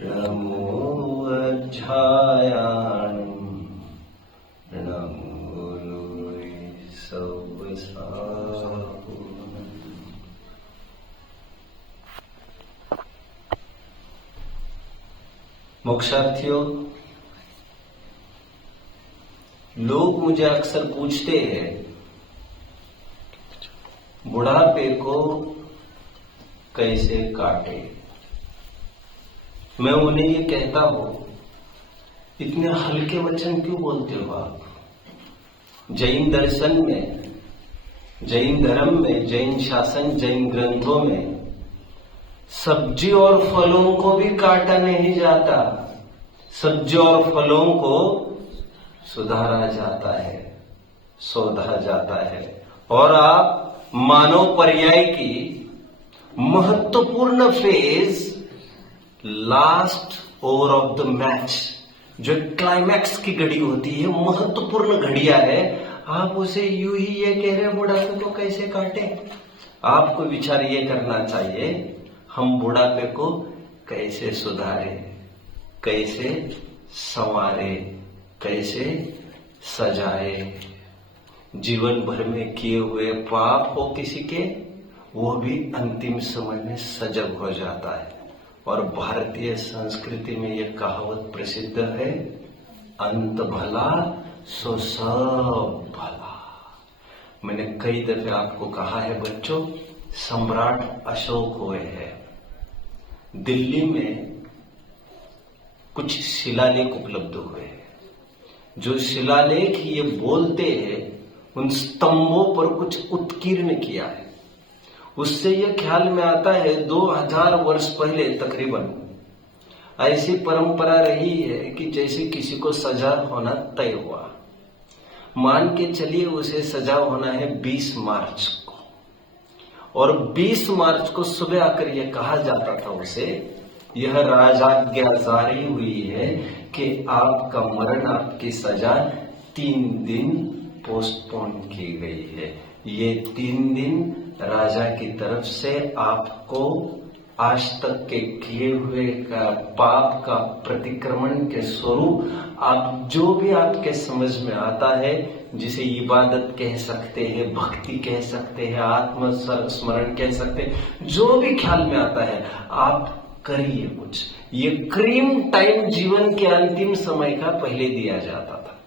नमो अध्यायाणं नमो लोय सवसाहु। मोक्षार्थियों, लोग मुझे अक्सर पूछते हैं बुढ़ापे को कैसे काटे। मैं उन्हें ये कहता हूं, इतने हल्के वचन क्यों बोलते हो आप? जैन दर्शन में, जैन धर्म में, जैन शासन, जैन ग्रंथों में सब्जी और फलों को भी काटा नहीं जाता, सब्जी और फलों को सुधारा जाता है, सौधा जाता है। और आप मानव पर्याय की महत्वपूर्ण phase, last over of the match, जो क्लाइमैक्स की घड़ी होती है, महत्वपूर्ण घड़िया है, आप उसे यूं ही ये कह रहे बुढ़ापे को कैसे काटे। आपको विचार ये करना चाहिए, हम बुढ़ापे को कैसे सुधारे, कैसे संवारे, कैसे सजाए। जीवन भर में किए हुए पाप हो किसी के, वो भी अंतिम समय में सजग हो जाता है। और भारतीय संस्कृति में यह कहावत प्रसिद्ध है, अंत भला सो सब भला। मैंने कई दफे आपको कहा है बच्चों, सम्राट अशोक हुए हैं, दिल्ली में कुछ शिलालेख उपलब्ध हुए हैं। जो शिलालेख ये बोलते हैं, उन स्तंभों पर कुछ उत्कीर्ण किया है। उससे ये ख्याल में आता है 2000 वर्ष पहले तकरीबन ऐसी परंपरा रही है कि जैसे किसी को सजा होना तय हुआ, मान के चलिए उसे सजा होना है 20 मार्च को, और 20 मार्च को सुबह आकर यह कहा जाता था उसे, यह राजाज्ञा जारी हुई है कि आपका मरण, आपकी सजा 3 दिन पोस्टपोन की गई है। ये 3 दिन राजा की तरफ से आपको आज तक के किए हुए का पाप का प्रतिक्रमण के स्वरूप, आप जो भी आपके समझ में आता है, जिसे इबादत कह सकते हैं, भक्ति कह सकते हैं, आत्म स्मरण कह सकते हैं, जो भी ख्याल में आता है आप करिए कुछ। ये क्रीम टाइम जीवन के अंतिम समय का पहले दिया जाता था।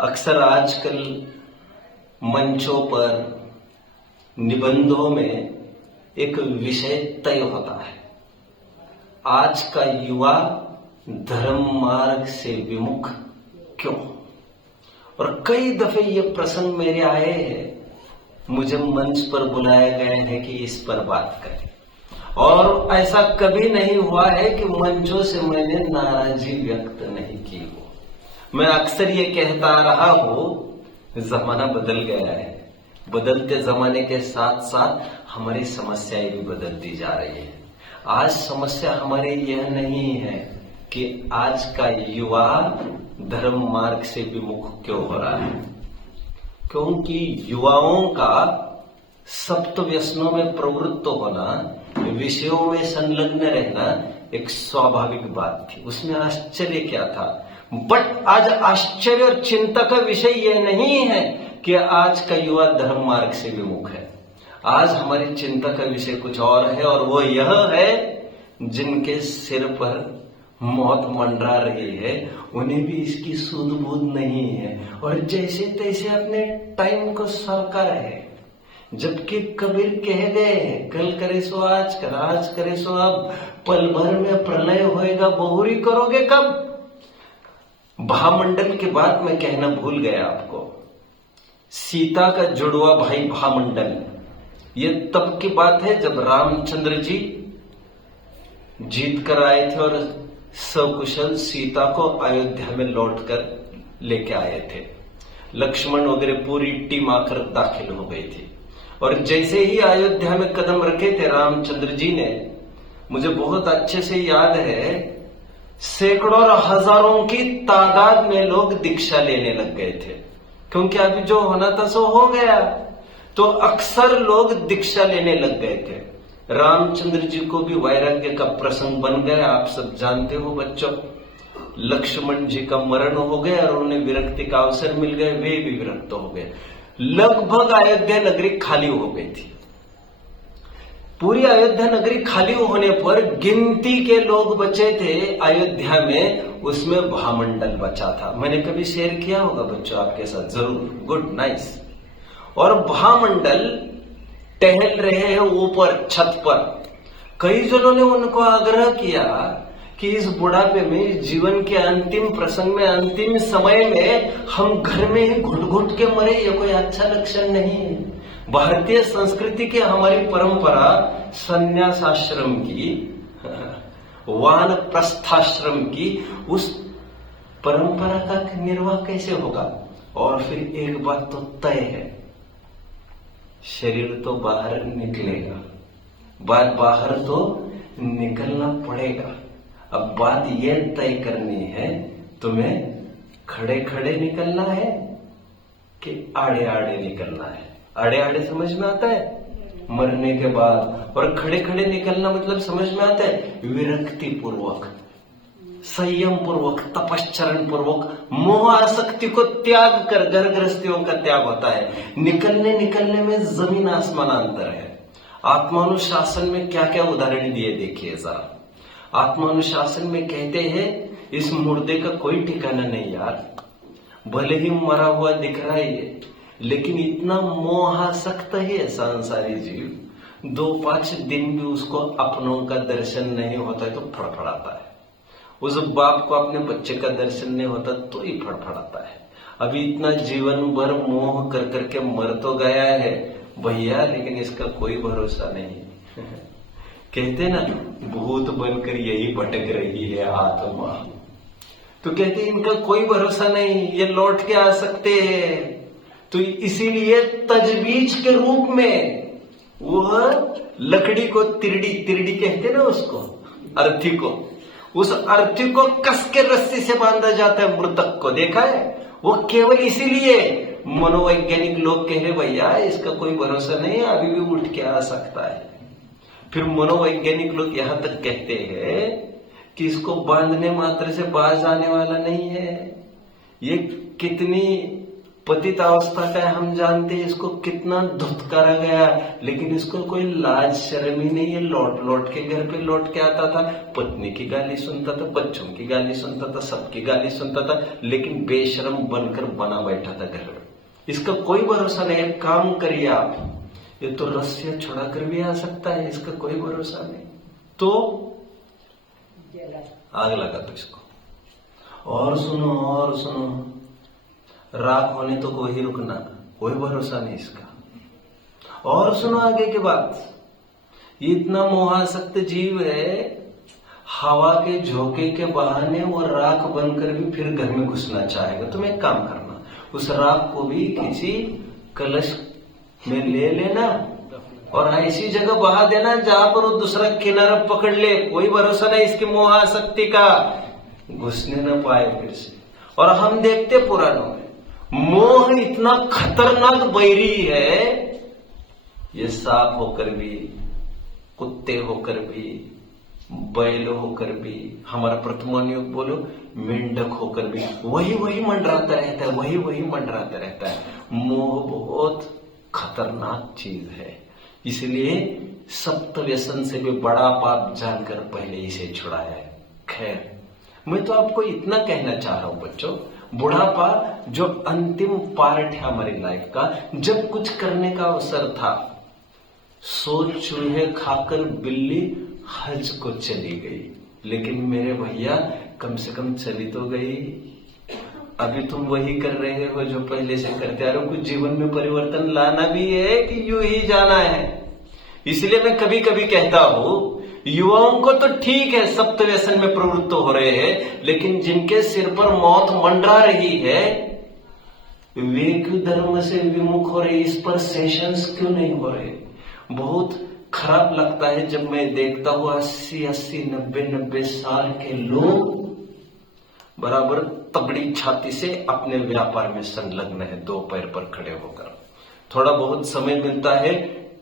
अक्सर आजकल मंचों पर, निबंधों में एक विषय तय होता है, आज का युवा धर्म मार्ग से विमुख क्यों। और कई दफे ये प्रसंग मेरे आए हैं, मुझे मंच पर बुलाया गया है कि इस पर बात करें, और ऐसा कभी नहीं हुआ है कि मंचों से मैंने नाराजगी व्यक्त नहीं की हो। मैं अक्सर ये कहता रहा हूं, जमाना बदल गया है, बदलते जमाने के साथ साथ हमारी समस्याएं भी बदलती जा रही है। आज समस्या हमारी यह नहीं है कि आज का युवा धर्म मार्ग से विमुख क्यों हो रहा है, क्योंकि युवाओं का सप्त व्यसनों में प्रवृत्त होना, विषयों में संलग्न रहना एक स्वाभाविक बात थी, उसमें आश्चर्य क्या था। बट आज आश्चर्य और चिंता का विषय यह नहीं है कि आज का युवा धर्म मार्ग से विमुख है। आज हमारी चिंता का विषय कुछ और है, और वो यह है, जिनके सिर पर मौत मंडरा रही है, उन्हें भी इसकी सूझ बूझ नहीं है, और जैसे तैसे अपने टाइम को सरका रहे हैं। जबकि कबीर कह गए, कल करे सो आज कर, आज करे सो अब, पल भर में प्रलय होएगा, बहुरी करोगे कब। भामंडल की बात मैं कहना भूल गया आपको। सीता का जुड़वा भाई भामंडल, ये तब की बात है जब रामचंद्र जी जीत कर आए थे और सकुशल सीता को अयोध्या में लौटकर लेके आए थे। लक्ष्मण वगैरह पूरी टीम आकर दाखिल हो गई थी, और जैसे ही अयोध्या में कदम रखे थे रामचंद्र जी ने, मुझे बहुत अच्छे से याद है, सैकड़ों और हजारों की तादाद में लोग दीक्षा लेने लग गए थे, क्योंकि अभी जो होना था सो हो गया। तो अक्सर लोग दीक्षा लेने लग गए थे। रामचंद्र जी को भी वैराग्य का प्रसंग बन गया, आप सब जानते हो बच्चों। लक्ष्मण जी का मरण हो गया और उन्हें विरक्ति का अवसर मिल गया, वे भी विरक्त हो गए। लगभग अयोध्या नगरी खाली हो गई थी। पूरी अयोध्या नगरी खाली होने पर गिनती के लोग बचे थे अयोध्या में, उसमें भामंडल बचा था। मैंने कभी शेयर किया होगा बच्चों आपके साथ, जरूर, गुड, नाइस। और भामंडल टहल रहे हैं ऊपर छत पर। कई जनों ने उनको आग्रह किया कि इस बुढ़ापे में, जीवन के अंतिम प्रसंग में, अंतिम समय में हम घर में ही घुट घुट के मरे, ये कोई अच्छा लक्षण नहीं है। भारतीय संस्कृति की, हमारी परंपरा संन्यासाश्रम की, वानप्रस्थाश्रम की, उस परंपरा का निर्वाह कैसे होगा? और फिर एक बात तो तय है, शरीर तो बाहर निकलेगा, बाहर तो निकलना पड़ेगा। अब बात यह तय करनी है, तुम्हें खड़े खड़े निकलना है कि आड़े आड़े निकलना है। आड़े आड़े समझ में आता है मरने के बाद, और खड़े खड़े निकलना मतलब समझ में आता है विरक्ति पूर्वक, संयम पूर्वक, तपश्चरण पूर्वक, मोह आसक्ति को त्याग कर, घर गृहस्थियों का त्याग होता है। निकलने में जमीन आसमान अंतर है। आत्मानुशासन में क्या क्या उदाहरण दिए देखिए जरा। आत्मानुशासन में कहते हैं इस मुर्दे का कोई ठिकाना नहीं यार, भले ही मरा हुआ दिख रहा है, लेकिन इतना मोहासक्त है सांसारी जीव, 2-5 दिन भी उसको अपनों का दर्शन नहीं होता है तो फड़फड़ाता है। उस बाप को अपने बच्चे का दर्शन नहीं होता तो ही फड़फड़ाता है। अभी इतना जीवन भर मोह कर करके मर तो गया है भैया, लेकिन इसका कोई भरोसा नहीं। कहते ना, भूत बनकर यही भटक रही है आत्मा। तो कहते इनका कोई भरोसा नहीं, ये लौट के आ सकते हैं। तो इसीलिए तजवीज के रूप में वह लकड़ी को, तिरडी कहते ना उसको, अर्थी को, उस अर्थी को कस के रस्सी से बांधा जाता है मृतक को, देखा है? वो केवल इसीलिए मनोवैज्ञानिक लोग कह रहे भैया इसका कोई भरोसा नहीं है, अभी भी उठ के आ सकता है। फिर मनोवैज्ञानिक लोग यहां तक कहते हैं कि इसको बांधने मात्र से बाज आने वाला नहीं है। ये कितनी पतित अवस्था का है हम जानते हैं, इसको कितना धुतकारा गया, लेकिन इसको कोई लाज शर्म ही नहीं है। लौट के घर पे लौट के आता था, पत्नी की गाली सुनता था, बच्चों की गाली सुनता था, सबकी गाली सुनता था, लेकिन बेशरम बनकर बना बैठा था घर में। इसका कोई भरोसा नहीं है। काम करिए आप, ये तो रस्सियां छुड़ा कर भी आ सकता है, इसका कोई भरोसा नहीं। तो आग लगा तो इसको। और सुनो, राख होने तो कोई रुकना, कोई भरोसा नहीं इसका। और सुनो आगे की बात, ये इतना मोहासक्त जीव है, हवा के झोंके के बहाने वो राख बनकर भी फिर घर में घुसना चाहेगा। तुम एक काम करना, उस राख को भी किसी कलश में ले लेना और ऐसी जगह बहा देना जहां पर वो दूसरा किनारा पकड़ ले। कोई भरोसा नहीं इसकी मोहासक्ति का, घुसने न पाए फिर से। और हम देखते पुराणों में, मोह इतना खतरनाक बैरी है, ये सांप होकर भी, कुत्ते होकर भी, बैल होकर भी, हमारा वर्तमान युग बोलो मेंढक होकर भी, वही मंडराता रहता है, वही मंडराता रहता है। मोह बहुत खतरनाक चीज है, इसलिए सप्त व्यसन से भी बड़ा पाप जानकर पहले इसे छुड़ाया है। खैर, मैं तो आपको इतना कहना चाह रहा हूं बच्चों, बुढ़ापा जो अंतिम पार्ट है हमारी लाइफ का, जब कुछ करने का अवसर था, 100 चूहे खाकर बिल्ली हज को चली गई, लेकिन मेरे भैया कम से कम चली तो गई। अभी तुम वही कर रहे हो जो पहले से करते आ रहे हो। कुछ जीवन में परिवर्तन लाना भी है कि यूं ही जाना है? इसलिए मैं कभी कभी कहता हूं, युवाओं को तो ठीक है सप्त व्यसन में प्रवृत्त हो रहे हैं, लेकिन जिनके सिर पर मौत मंडरा रही है, वे क्यों धर्म से विमुख हो रहे, इस पर सेशंस क्यों नहीं हो रहे? बहुत खराब लगता है जब मैं देखता हूं 80-80, 90-90 साल के लोग बराबर तगड़ी छाती से अपने व्यापार में संलग्न है, 2 पैर पर खड़े होकर। थोड़ा बहुत समय मिलता है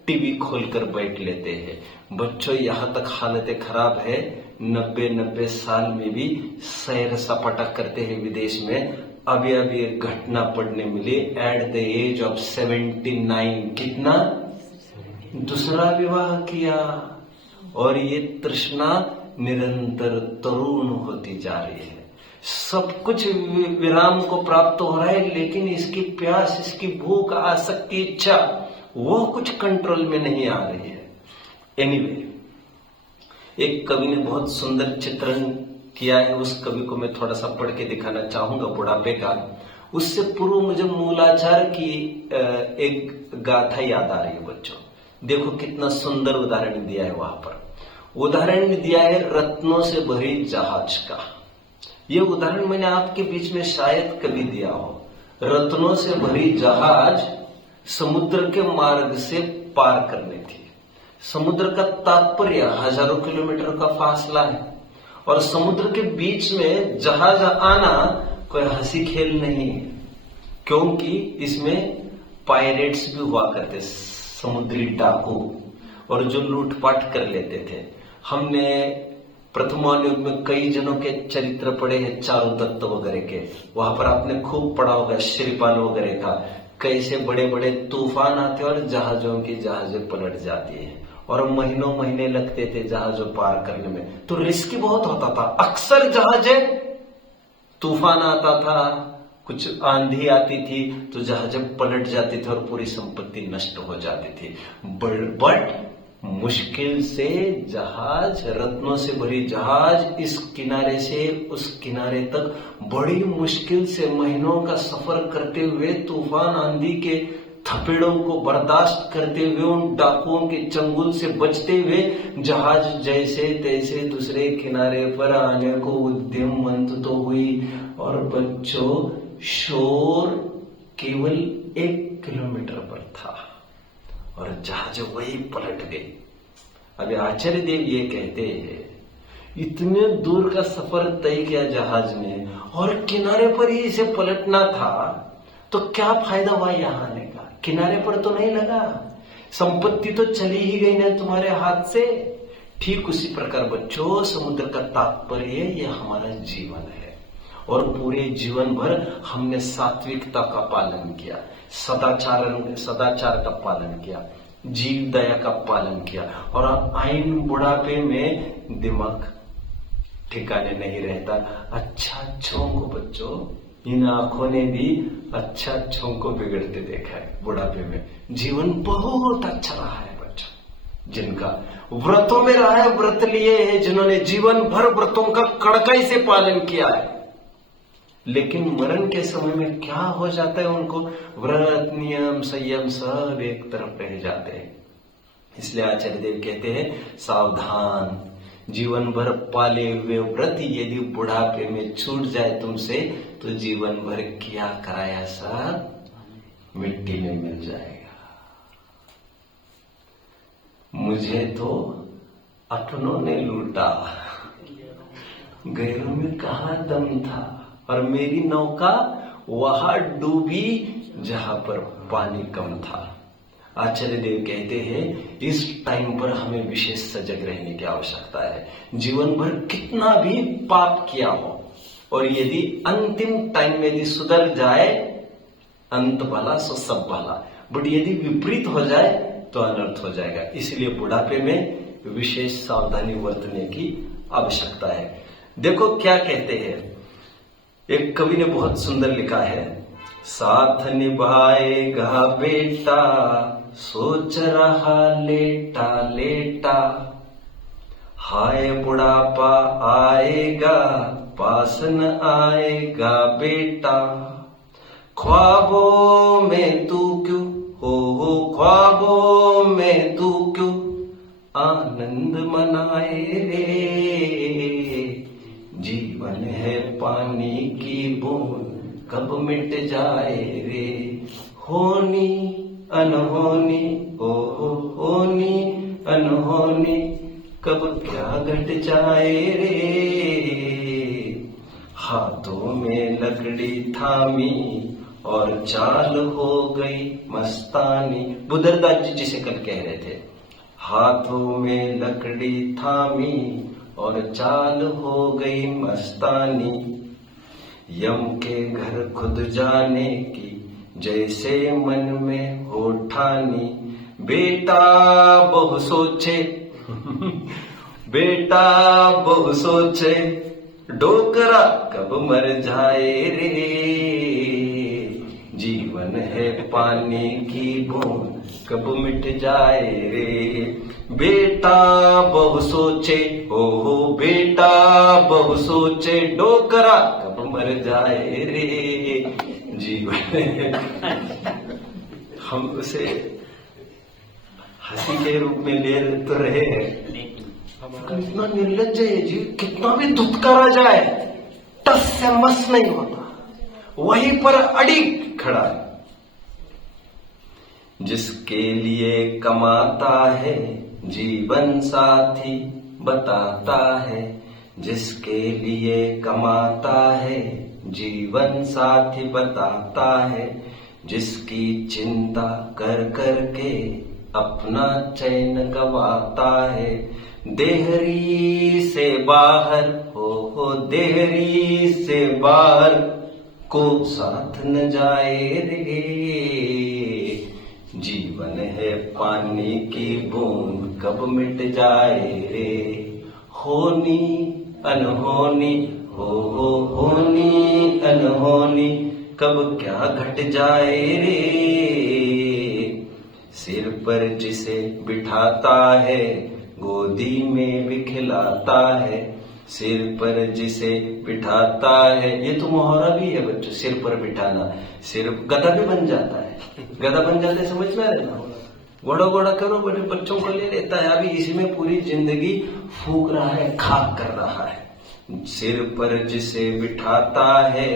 टीवी खोलकर बैठ लेते हैं। बच्चों यहाँ तक हालतें खराब है, 90 साल में भी सैर सपाटा करते हैं विदेश में। अभी अभी एक घटना पढ़ने मिली, एट द एज ऑफ 79 कितना दूसरा विवाह किया, और ये तृष्णा निरंतर तरुण होती जा रही है। सब कुछ विराम को प्राप्त हो रहा है, लेकिन इसकी प्यास, इसकी भूख, आसक्ति, इच्छा वो कुछ कंट्रोल में नहीं आ रही है। एनीवे, एक कवि ने बहुत सुंदर चित्रण किया है, उस कवि को मैं थोड़ा सा पढ़ के दिखाना चाहूंगा बुढ़ापे का। उससे पूर्व मुझे मूलाचार की एक गाथा याद आ रही है बच्चों। देखो कितना सुंदर उदाहरण दिया है वहां पर। उदाहरण दिया है रत्नों से भरी जहाज का। ये उदाहरण मैंने आपके बीच में शायद कभी दिया हो। रत्नों से भरी जहाज समुद्र के मार्ग से पार करनी थी। समुद्र का तात्पर्य हजारों किलोमीटर का फासला है, और समुद्र के बीच में जहाज आना कोई हंसी खेल नहीं है, क्योंकि इसमें पायरेट्स भी हुआ करते, समुद्री डाकू, और जो लूटपाट कर लेते थे। हमने प्रथमानुयोग में कई जनों के चरित्र पढ़े हैं, चारुदत्त वगैरह के। वहां पर आपने खूब पढ़ा होगा श्रीपाल वगैरह का, कैसे बड़े बड़े तूफान आते और जहाजों की जहाजें पलट जाती है, और महीनों महीने लगते थे जहाजों पार करने में। तो रिस्क बहुत होता था। अक्सर जहाजें, तूफान आता था, कुछ आंधी आती थी तो जहाजें पलट जाती थी और पूरी संपत्ति नष्ट हो जाती थी। बट मुश्किल से जहाज, रत्नों से भरी जहाज इस किनारे से उस किनारे तक बड़ी मुश्किल से महीनों का सफर करते हुए, तूफान आंधी के थपेड़ों को बर्दाश्त करते हुए, उन डाकुओं के चंगुल से बचते हुए जहाज जैसे तैसे दूसरे किनारे पर आने को उद्यमवंत तो हुई। और बच्चों, शोर केवल 1 किलोमीटर पर था और जहाज वही पलट गई। अभी आचार्य देव ये कहते हैं, इतने दूर का सफर तय किया जहाज ने और किनारे पर ही इसे पलटना था, तो क्या फायदा हुआ यहां आने का? किनारे पर तो नहीं लगा, संपत्ति तो चली ही गई ना तुम्हारे हाथ से। ठीक उसी प्रकार बच्चों, समुद्र का तात्पर्य ये हमारा जीवन है, और पूरे जीवन भर हमने सात्विकता का पालन किया, सदाचार का पालन किया, जीव दया का पालन किया, और आइन बुढ़ापे में दिमाग ठिकाने नहीं रहता। अच्छा अच्छों को बच्चों, इन आंखों ने भी अच्छा अच्छों को बिगड़ते देखा है बुढ़ापे में। जीवन बहुत अच्छा रहा है बच्चों, जिनका व्रतों में रहा है, व्रत लिए हैं, जिन्होंने जीवन भर व्रतों का कड़काई से पालन किया है, लेकिन मरण के समय में क्या हो जाता है, उनको व्रत, नियम, संयम सब एक तरफ रह जाते हैं। इसलिए आचार्य देव कहते हैं, सावधान, जीवन भर पाले हुए व्रत यदि बुढ़ापे में छूट जाए तुमसे, तो जीवन भर किया कराया सब मिट्टी में मिल जाएगा। मुझे तो अपनों ने लूटा, गैरों में कहाँ दम था, और मेरी नौका वहां डूबी जहां पर पानी कम था। आचार्य देव कहते हैं, इस टाइम पर हमें विशेष सजग रहने की आवश्यकता है। जीवन भर कितना भी पाप किया हो, और यदि अंतिम टाइम में यदि सुधर जाए, अंत भला सो सब भला, बट यदि विपरीत हो जाए तो अनर्थ हो जाएगा। इसलिए बुढ़ापे में विशेष सावधानी बरतने की आवश्यकता है। देखो क्या कहते हैं, एक कवि ने बहुत सुंदर लिखा है, साथ निभाएगा बेटा सोच रहा लेटा लेटा, हाय बुढ़ापा आएगा पास न आएगा बेटा, ख्वाबों में तू क्यों हो ख्वाबों में तू क्यों आनंद मनाए रे, जीवन है पानी की बूंद कब मिट जाए रे, होनी अनहोनी ओ होनी अनहोनी कब क्या घट जाए रे, हाथों में लकड़ी थामी और चाल हो गई मस्तानी। बुदरदास जी जिसे कल कह रहे थे, हाथों में लकड़ी थामी और चाल हो गई मस्तानी। यम के घर खुद जाने की जैसे मन में हो ठानी। बेटा बहु सोचे बेटा बहु सोचे डोकरा कब मर जाए रे। जीवन है पानी की बूंद कब मिट जाए रे। बेटा बहु सोचे हो बेटा बहु सोचे डोकरा कब मर जाए रे। जीवन हम उसे हंसी के रूप में ले तो रहे हैं, कितना निर्लज्ज है जी। कितना भी धुतकारा जाए टस से मस नहीं होता, वहीं पर अड़िग खड़ा है। जिसके लिए कमाता है जीवन साथी बताता है। जिसके लिए कमाता है जीवन साथी बताता है। जिसकी चिंता कर कर के अपना चैन गवाता है। देहरी से बाहर हो देहरी से बाहर को साथ न जाए रे। जीवन है पानी की बूंद कब मिट जाए रे। होनी अनहोनी होनी अनहोनी कब क्या घट जाए रे। सिर पर जिसे बिठाता है गोदी में भी खिलाता है। सिर पर जिसे बिठाता है, ये तो मुहावरा भी है बच्चों, सिर पर बिठाना। सिर गधा भी बन जाता है, गधा बन जाता है, समझ में रहना। घोड़ा घोड़ा करो बड़े बच्चों को ले लेता है, अभी इसी में पूरी जिंदगी फूक रहा है, खाक कर रहा है। सिर पर जिसे बिठाता है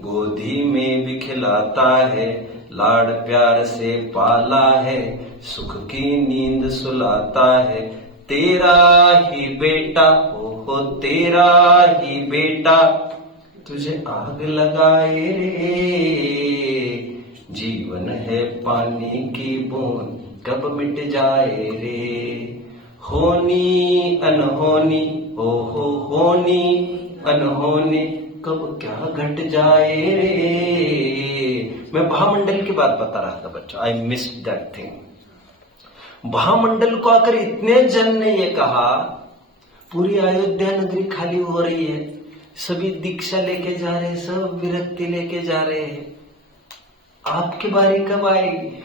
गोदी में भी खिलाता है। लाड़ प्यार से पाला है सुख की नींद सुलाता है। तेरा ही बेटा हो तेरा ही बेटा तुझे आग लगाए रे। जीवन है पानी की बूंद कब मिट जाए रे। होनी अनहोनी होनी अनहोनी कब क्या घट जाए रे। मैं भामंडल की बात बता रहा था बच्चों, आई मिस्ड दैट थिंग। भामंडल को आकर इतने जन ने ये कहा, पूरी अयोध्या नगरी खाली हो रही है, सभी दीक्षा लेके जा रहे हैं, सब विरक्ति लेके जा रहे हैं, आपकी बारी कब आएगी।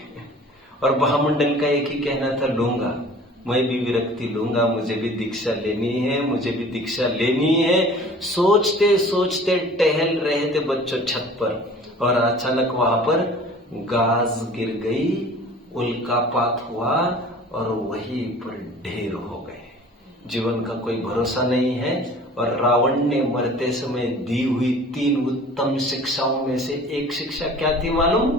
और भामंडल का एक ही कहना था, लूंगा, मैं भी विरक्ति लूंगा, मुझे भी दीक्षा लेनी है, मुझे भी दीक्षा लेनी है। सोचते सोचते टहल रहे थे बच्चों छत पर, और अचानक वहां पर गाज गिर गई, उल्कापात हुआ और वहीं पर ढेर हो गए। जीवन का कोई भरोसा नहीं है। और रावण ने मरते समय दी हुई 3 उत्तम शिक्षाओं में से एक शिक्षा क्या थी मालूम?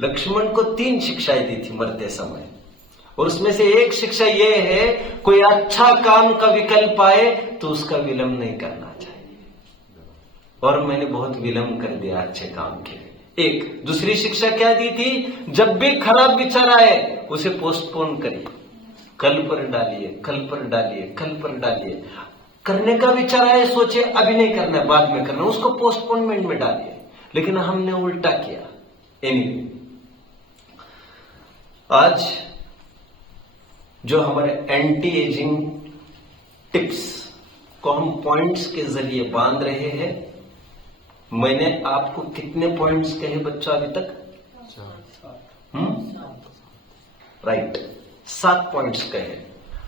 लक्ष्मण को 3 शिक्षाएं दी थी मरते समय, और उसमें से एक शिक्षा यह है, कोई अच्छा काम का विकल्प आए तो उसका विलंब नहीं करना चाहिए। और मैंने बहुत विलंब कर दिया अच्छे काम के लिए। एक दूसरी शिक्षा क्या दी थी? जब भी खराब विचार आए उसे पोस्टपोन करिए, कल पर डालिए, कल पर डालिए, कल पर डालिए। करने का विचार आए, सोचे अभी नहीं करना है, बाद में करना, उसको पोस्टपोनमेंट में डालिए। लेकिन हमने उल्टा किया। एनीवे, आज जो हमारे एंटी एजिंग टिप्स को हम पॉइंट्स के जरिए बांध रहे हैं, मैंने आपको कितने पॉइंट्स कहे बच्चों अभी तक? राइट, 7 पॉइंट्स कहे।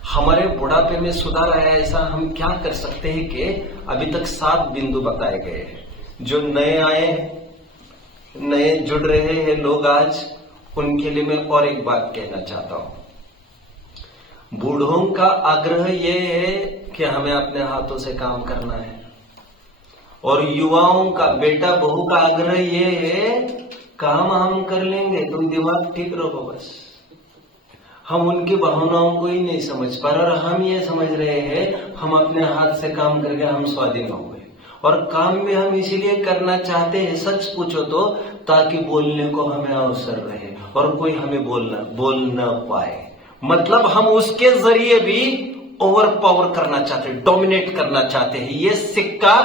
हमारे बुढ़ापे में सुधार आया, ऐसा हम क्या कर सकते हैं कि अभी तक 7 बिंदु बताए गए हैं। जो नए आए, नए जुड़ रहे हैं लोग आज, उनके लिए मैं और एक बात कहना चाहता हूं। बूढ़ों का आग्रह यह है कि हमें अपने हाथों से काम करना है, और युवाओं का, बेटा बहू का आग्रह यह है, काम हम कर लेंगे, तुम दिमाग ठीक रखो बस। हम उनकी भावनाओं को ही नहीं समझ पा रहे, और हम ये समझ रहे हैं हम अपने हाथ से काम करके हम स्वाधीन हो गए। और काम में हम इसीलिए करना चाहते हैं, सच पूछो तो, ताकि बोलने को हमें अवसर रहे और कोई हमें बोल न पाए। मतलब हम उसके जरिए भी ओवर पावर करना चाहते हैं, डोमिनेट करना चाहते हैं। ये सिक्का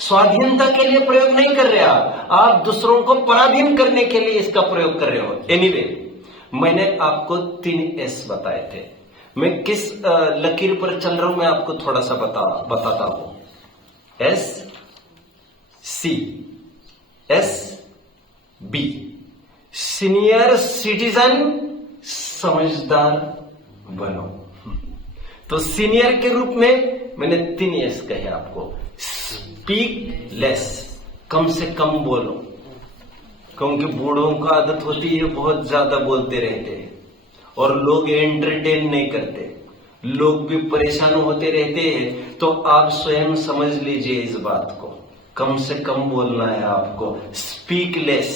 स्वाधीनता के लिए प्रयोग नहीं कर रहे आप दूसरों को पराधीन करने के लिए इसका प्रयोग कर रहे हो। एनीवे, मैंने आपको 3 S बताए थे। मैं किस लकीर पर चल रहा हूं मैं आपको थोड़ा सा बताता हूं। S C S B, senior citizen, समझदार बनो। तो सीनियर के रूप में मैंने 3 S कहे आपको। स्पीक लेस, कम से कम बोलो, क्योंकि बूढ़ों का आदत होती है बहुत ज्यादा बोलते रहते हैं और लोग एंटरटेन नहीं करते, लोग भी परेशान होते रहते हैं। तो आप स्वयं समझ लीजिए इस बात को, कम से कम बोलना है आपको। Speak less.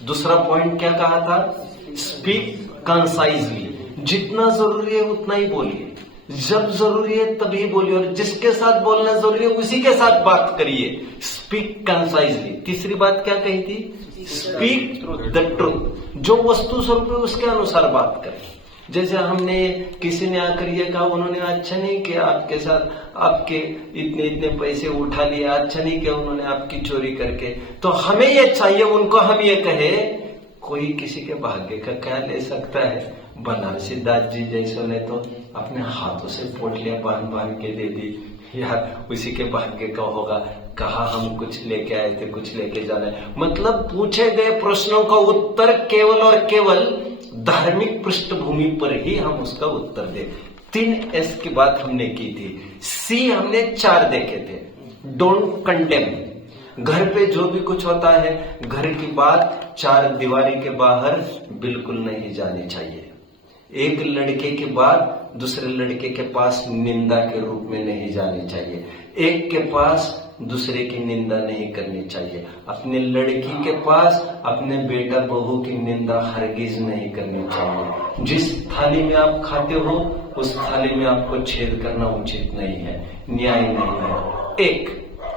दूसरा पॉइंट क्या कहा था? स्पीक कंसाइजली, जितना जरूरी है उतना ही बोलिए, जब जरूरी है तभी बोलिए, और जिसके साथ बोलना जरूरी है उसी के साथ बात करिए। Speak concisely. तीसरी बात क्या कही थी? स्पीक द ट्रूथ, जो वस्तु स्वरूप है उसके अनुसार बात करें। जैसे हमने किसी ने आकर ये कहा, उन्होंने अच्छा नहीं किया आपके साथ, आपके इतने इतने पैसे उठा लिए, अच्छा नहीं किया उन्होंने आपकी चोरी करके, तो हमें ये चाहिए उनको हम ये कहे, कोई किसी के भाग्य का क्या ले सकता है? बनारसी दास जी जैसे ने तो अपने हाथों से पोटलियां बांध के दे दी, यार उसी के भाग्य का होगा, कहा हम कुछ लेके आए थे, कुछ लेके जाना है। मतलब पूछे गए प्रश्नों का उत्तर केवल और केवल धार्मिक पृष्ठभूमि पर ही हम उसका उत्तर दें। 3 S की बात हमने की थी। C हमने 4 देखे थे। डोंट कंडेम, घर पे जो भी कुछ होता है, घर की बात 4 दीवारी के बाहर बिल्कुल नहीं जानी चाहिए। एक लड़के की बात दूसरे लड़के के पास निंदा के रूप में नहीं जानी चाहिए। एक के पास दूसरे की निंदा नहीं करनी चाहिए। अपने लड़की के पास अपने बेटा बहू की निंदा हरगिज नहीं करनी चाहिए। जिस थाली में आप खाते हो उस थाली में आपको छेद करना उचित नहीं है, न्याय नहीं है। एक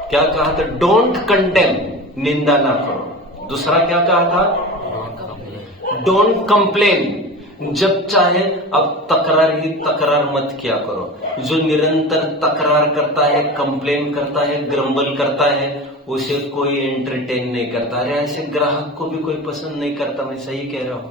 क्या कहा था? डोंट कंडेम, निंदा ना करो। दूसरा क्या कहा था? डोंट कंप्लेन, जब चाहे अब तकरार ही तकरार मत किया करो। जो निरंतर तकरार करता है, कंप्लेन करता है, ग्रम्बल करता है, उसे कोई एंटरटेन नहीं करता। अरे ऐसे ग्राहक को भी कोई पसंद नहीं करता, मैं सही कह रहा हूं।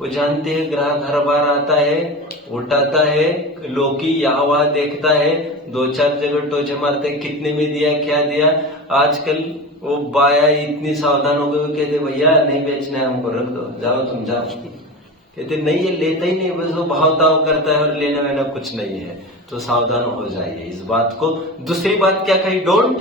वो जानते हैं ग्राहक हर बार आता है, उठाता है, लोकी यहाँ वहां देखता है, 2-4 जगह टोचे मारते, कितने में दिया, क्या दिया। आजकल वो बाया इतनी सावधान हो गई, कहते भैया नहीं बेचना है हमको, रख दो, जाओ तुम जाओ। कहते नहीं, ये लेता ही नहीं, बस वो भाव ताव करता है और लेना वेना कुछ नहीं है। तो सावधान हो जाइए इस बात को। दूसरी बात क्या कही? डोंट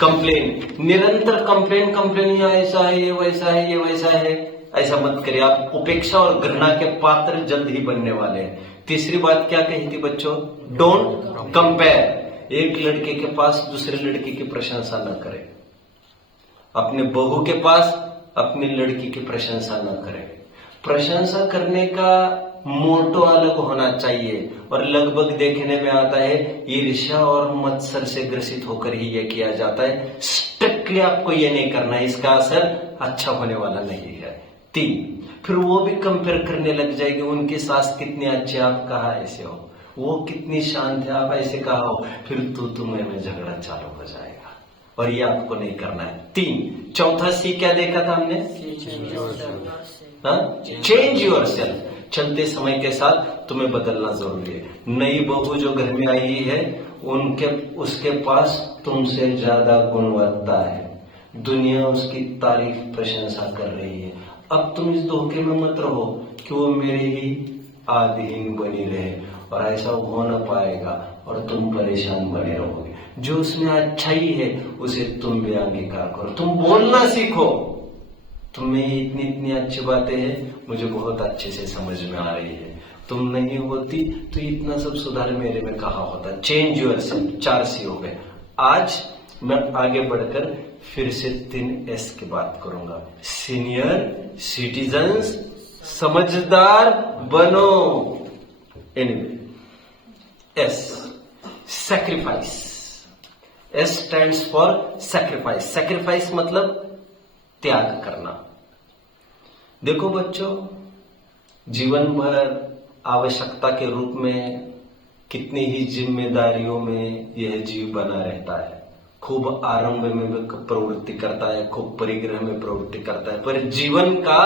कंप्लेन, निरंतर कंप्लेन कंप्लेन, ये ऐसा है, ये वैसा है, ये वैसा है, ऐसा मत करिए। आप उपेक्षा और घृणा के पात्र जल्द ही बनने वाले हैं। तीसरी बात क्या कही थी बच्चों? डोंट कंपेयर, एक लड़के के पास दूसरे लड़के की प्रशंसा न करें, अपने बहू के पास अपनी लड़की की प्रशंसा न करें। प्रशंसा करने का मोटो अलग होना चाहिए और लगभग देखने में आता है ईर्ष्या और मत्सर से ग्रसित होकर ही यह किया जाता है। स्ट्रिक्टली आपको ये नहीं करना है, इसका असर अच्छा होने वाला नहीं है। 3, फिर वो भी कंपेयर करने लग जाएगी, उनकी सास कितनी अच्छी, आप कहा ऐसे हो, वो कितनी शांत है, आप ऐसे कहा हो, फिर तुम्हें में झगड़ा चालू हो जाएगा और ये आपको नहीं करना है। 3, चौथा C क्या देखा था हमने? Change your self. चलते समय के साथ तुम्हें बदलना जरूरी है। नई बहू जो घर में आई है उसके पास तुमसे ज्यादा गुणवत्ता है, दुनिया उसकी तारीफ प्रशंसा कर रही है। अब तुम इस धोखे में मत रहो कि वो मेरे ही अधीन बनी रहे, और ऐसा हो न पाएगा और तुम परेशान बने रहोगे। जो उसमें अच्छाई है उसे तुम भी अंगीकार करो, तुम बोलना सीखो। तुम्हें इतनी इतनी अच्छी बातें हैं, मुझे बहुत अच्छे से समझ में आ रही है, तुम नहीं होती तो इतना सब सुधार मेरे में कहा होता। Change your self. 4 C हो गए। आज मैं आगे बढ़कर फिर से 3 S की बात करूंगा। सीनियर सिटीजन्स, समझदार बनो। Anyway, S sacrifice. S stands for sacrifice. Sacrifice मतलब त्याग करना। देखो बच्चों, जीवन भर आवश्यकता के रूप में कितनी ही जिम्मेदारियों में यह जीव बना रहता है। खूब आरंभ में प्रवृत्ति करता है, खूब परिग्रह में प्रवृत्ति करता है, पर जीवन का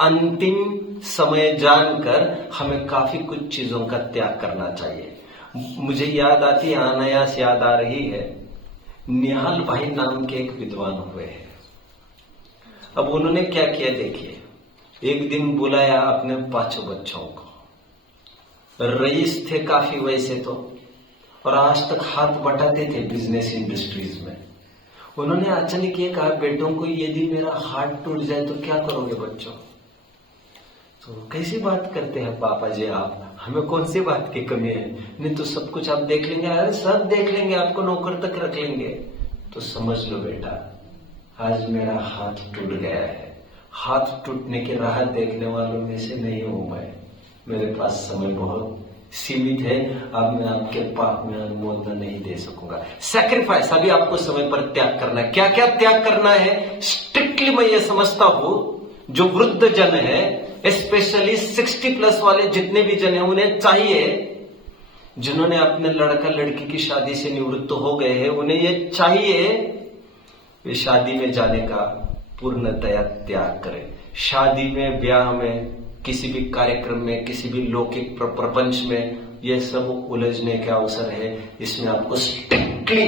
अंतिम समय जानकर हमें काफी कुछ चीजों का त्याग करना चाहिए। मुझे याद आती है, अनायास याद आ रही है, निहाल भाई नाम के एक विद्वान हुए हैं। अब उन्होंने क्या किया देखिए, एक दिन बुलाया अपने 5 बच्चों को। रईस थे काफी वैसे तो, और आज तक हाथ बटाते थे बिजनेस इंडस्ट्रीज में। उन्होंने अचानक ये कहा, बेटों को यदि मेरा हाथ टूट जाए तो क्या करोगे बच्चों? तो कैसी बात करते हैं पापा जी आप, हमें कौन सी बात की कमी है? नहीं तो सब कुछ आप देख लेंगे। अरे सब देख लेंगे, आपको नौकर तक रख लेंगे। तो समझ लो बेटा, आज मेरा हाथ टूट गया है। हाथ टूटने की राह देखने वालों में से नहीं हूं मैं। मेरे पास समय बहुत सीमित है, अब मैं आपके पाप में अनुमोदन नहीं दे सकूंगा। सैक्रिफाइस, अभी आपको समय पर त्याग करना है। क्या क्या त्याग करना है? स्ट्रिक्टली मैं ये समझता हूं, जो वृद्ध जन है, स्पेशली 60+ वाले जितने भी जन है, उन्हें चाहिए, जिन्होंने अपने लड़का लड़की की शादी से निवृत्त हो गए हैं, उन्हें ये चाहिए वे शादी में जाने का पूर्णतया त्याग करें। शादी में, ब्याह में, किसी भी कार्यक्रम में, किसी भी लौकिक प्रपंच में यह सब उलझने के अवसर है, इसमें आपको स्ट्रिक्टली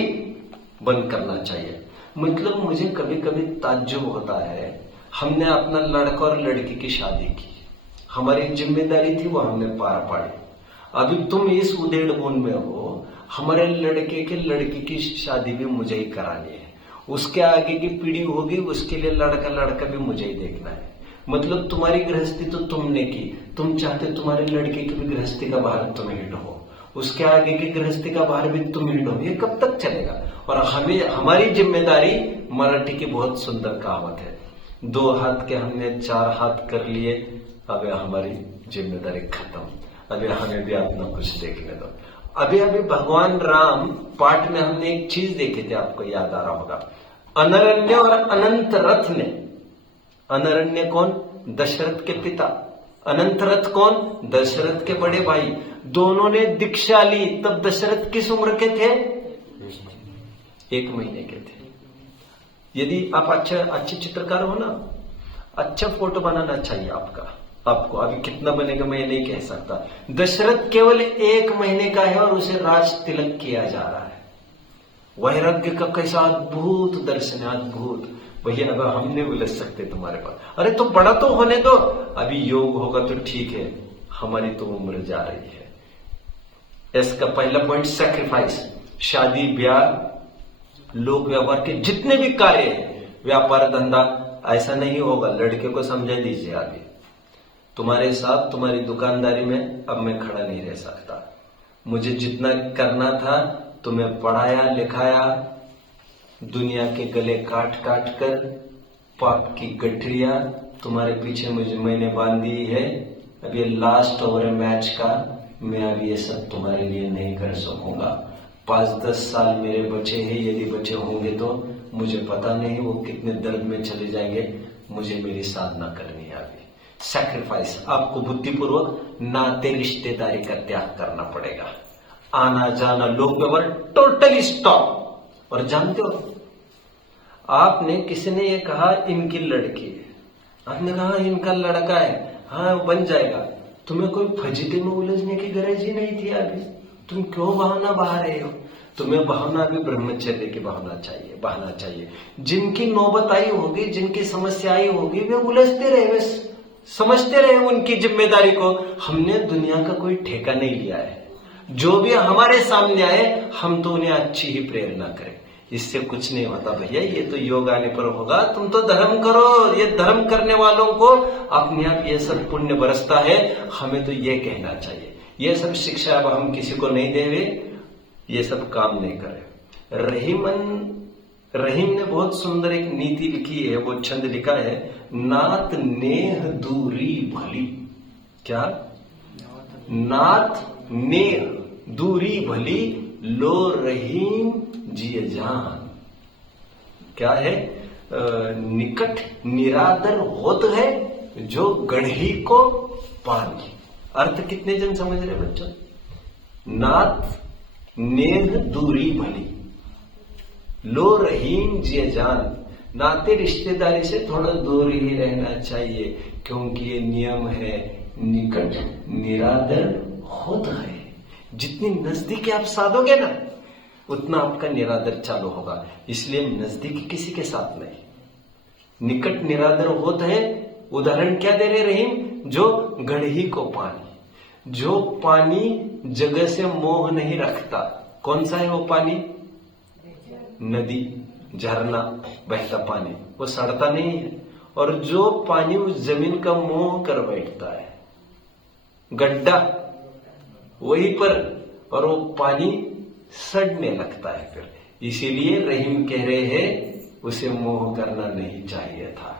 बंद करना चाहिए। मतलब मुझे कभी कभी ताज्जुब होता है, हमने अपना लड़का और लड़की की शादी की, हमारी जिम्मेदारी थी वो हमने पार पाड़ी। अभी तुम इस उधेड़-बुन में हो, हमारे लड़के के लड़की की शादी भी मुझे ही करानी है, उसके आगे की पीढ़ी होगी, उसके लिए लड़का लड़का भी मुझे ही देखना है। मतलब तुम्हारी गृहस्थी तो तुमने की, तुम चाहते तुम्हारे लड़के की भी गृहस्थी का भार तुम ही ढो, उसके आगे की गृहस्थी का भार भी तुम ही ढो। ये कब तक चलेगा? और हमें, हमारी जिम्मेदारी, मराठी की बहुत सुंदर कहावत है, 2 हाथ के हमने 4 हाथ कर लिए, अब हमारी जिम्मेदारी खत्म, अभी हमें भी अपना कुछ देखने दो। अभी अभी भगवान राम पाठ में हमने एक चीज देखी थी, आपको याद आ रहा होगा, अनरण्य और अनंत रथ ने, अनरण्य कौन? दशरथ के पिता, अनंत रथ कौन? दशरथ के बड़े भाई। दोनों ने दीक्षा ली, तब दशरथ किस उम्र के थे? 1 महीने के थे। यदि आप अच्छे चित्रकार हो ना, अच्छा फोटो बनाना चाहिए आपको अभी कितना बनेगा मैं नहीं कह सकता। दशरथ केवल 1 महीने का है और उसे राज तिलक किया जा रहा है। वैराग्य का कैसा अद्भुत दर्शन है, अद्भुत। भैया अगर हम नहीं उलझ सकते तुम्हारे पास, अरे तो बड़ा तो होने दो, अभी योग होगा तो ठीक है, हमारी तो उम्र जा रही है। इसका पहला पॉइंट सैक्रिफाइस। शादी, ब्याह, लोक व्यवहार के जितने भी कार्य हैं, व्यापार धंधा, ऐसा नहीं होगा। लड़के को समझा दीजिए, अभी तुम्हारे साथ तुम्हारी दुकानदारी में अब मैं खड़ा नहीं रह सकता। मुझे जितना करना था तुम्हें पढ़ाया लिखाया, दुनिया के गले काट काट कर पाप की गठरिया तुम्हारे पीछे मैंने बांधी है। अब ये लास्ट ओवर है मैच का, मैं अब ये सब तुम्हारे लिए नहीं कर सकूंगा। 5-10 साल मेरे बचे हैं, यदि बचे होंगे तो मुझे पता नहीं वो कितने दर्द में चले जाएंगे। मुझे मेरी साधना करनी है अभी। सैक्रिफाइस, आपको बुद्धिपूर्वक नाते रिश्तेदारी का त्याग करना पड़ेगा। आना जाना, लोक व्यवहार टोटली स्टॉप। और जानते हो, आपने, किसी ने ये कहा इनकी लड़की है, आपने कहा इनका लड़का है, हाँ वो बन जाएगा। तुम्हें कोई फजीती में उलझने की गरज ही नहीं थी। अभी तुम क्यों बहाना बहा रहे हो? तुम्हें बहाना भी ब्रह्मचर्य की बहाना चाहिए। जिनकी नौबत आई होगी, जिनकी समस्या आई होगी, वे उलझते रहे, वे समझते रहे उनकी जिम्मेदारी को। हमने दुनिया का कोई ठेका नहीं लिया है। जो भी हमारे सामने आए, हम तो उन्हें अच्छी ही प्रेरणा करें। इससे कुछ नहीं होता भैया, ये तो योग आने पर होगा, तुम तो धर्म करो। ये धर्म करने वालों को अपने आप ये सब पुण्य बरसता है। हमें तो ये कहना चाहिए, ये सब शिक्षा अब हम किसी को नहीं देवे, ये सब काम नहीं करे। रहीम ने बहुत सुंदर एक नीति लिखी है, वो छंद लिखा है, नात नेह दूरी भली। क्या? नात नेह दूरी भली, लो रहीम जिय जान। क्या है? निकट निरादर होत है जो गढ़ी को पानी। अर्थ कितने जन समझ रहे बच्चों? नाथ नेह दूरी भली, लो रहीम जिय जान। नाते रिश्तेदारी से थोड़ा दूर ही रहना चाहिए, क्योंकि ये नियम है, निकट निरादर होत है। जितनी नजदीकी आप साधोगे ना, उतना आपका निरादर चालू होगा। इसलिए नजदीकी किसी के साथ नहीं, निकट निरादर होत है। उदाहरण क्या दे रहे रहीम? जो गढ़ी को पानी, जो पानी जगह से मोह नहीं रखता। कौन सा है वो पानी? नदी, झरना, बहता पानी, वो सड़ता नहीं है। और जो पानी उस जमीन का मोह कर बैठता है, गड्ढा वहीं पर, और वो पानी सड़ने लगता है फिर। इसीलिए रहीम कह रहे हैं उसे मोह करना नहीं चाहिए था।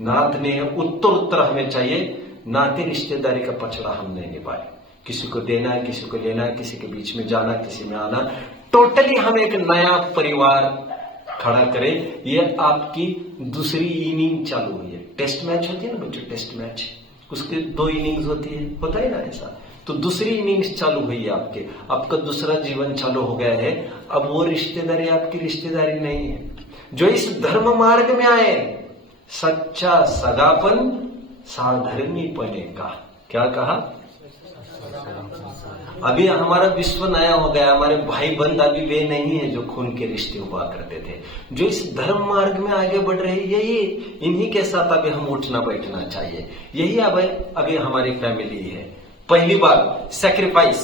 नात ने उत्तर उत्तर हमें चाहिए, नाते रिश्तेदारी का पछड़ा हम नहीं निभाए। किसी को देना, किसी को लेना, किसी के बीच में जाना, किसी में आना, टोटली हम एक नया परिवार खड़ा करें। ये आपकी दूसरी इनिंग चालू हुई है। टेस्ट मैच होती है ना बच्चों, टेस्ट मैच, उसके 2 इनिंग्स होती है, होता है ना ऐसा। तो दूसरी इनिंग्स चालू हुई है आपके, आपका दूसरा जीवन चालू हो गया है। अब वो रिश्तेदारी आपकी रिश्तेदारी नहीं है। जो इस धर्म मार्ग में आए, सच्चा सगापन साधर्मीपने का, क्या कहा? अभी हमारा विश्व नया हो गया। हमारे भाई बंद अभी वे नहीं है जो खून के रिश्ते हुआ करते थे। जो इस धर्म मार्ग में आगे बढ़ रहे, यही इन्हीं के साथ अभी हम उठना बैठना चाहिए। यही अभी हमारी फैमिली है। पहली बार सैक्रिफाइस,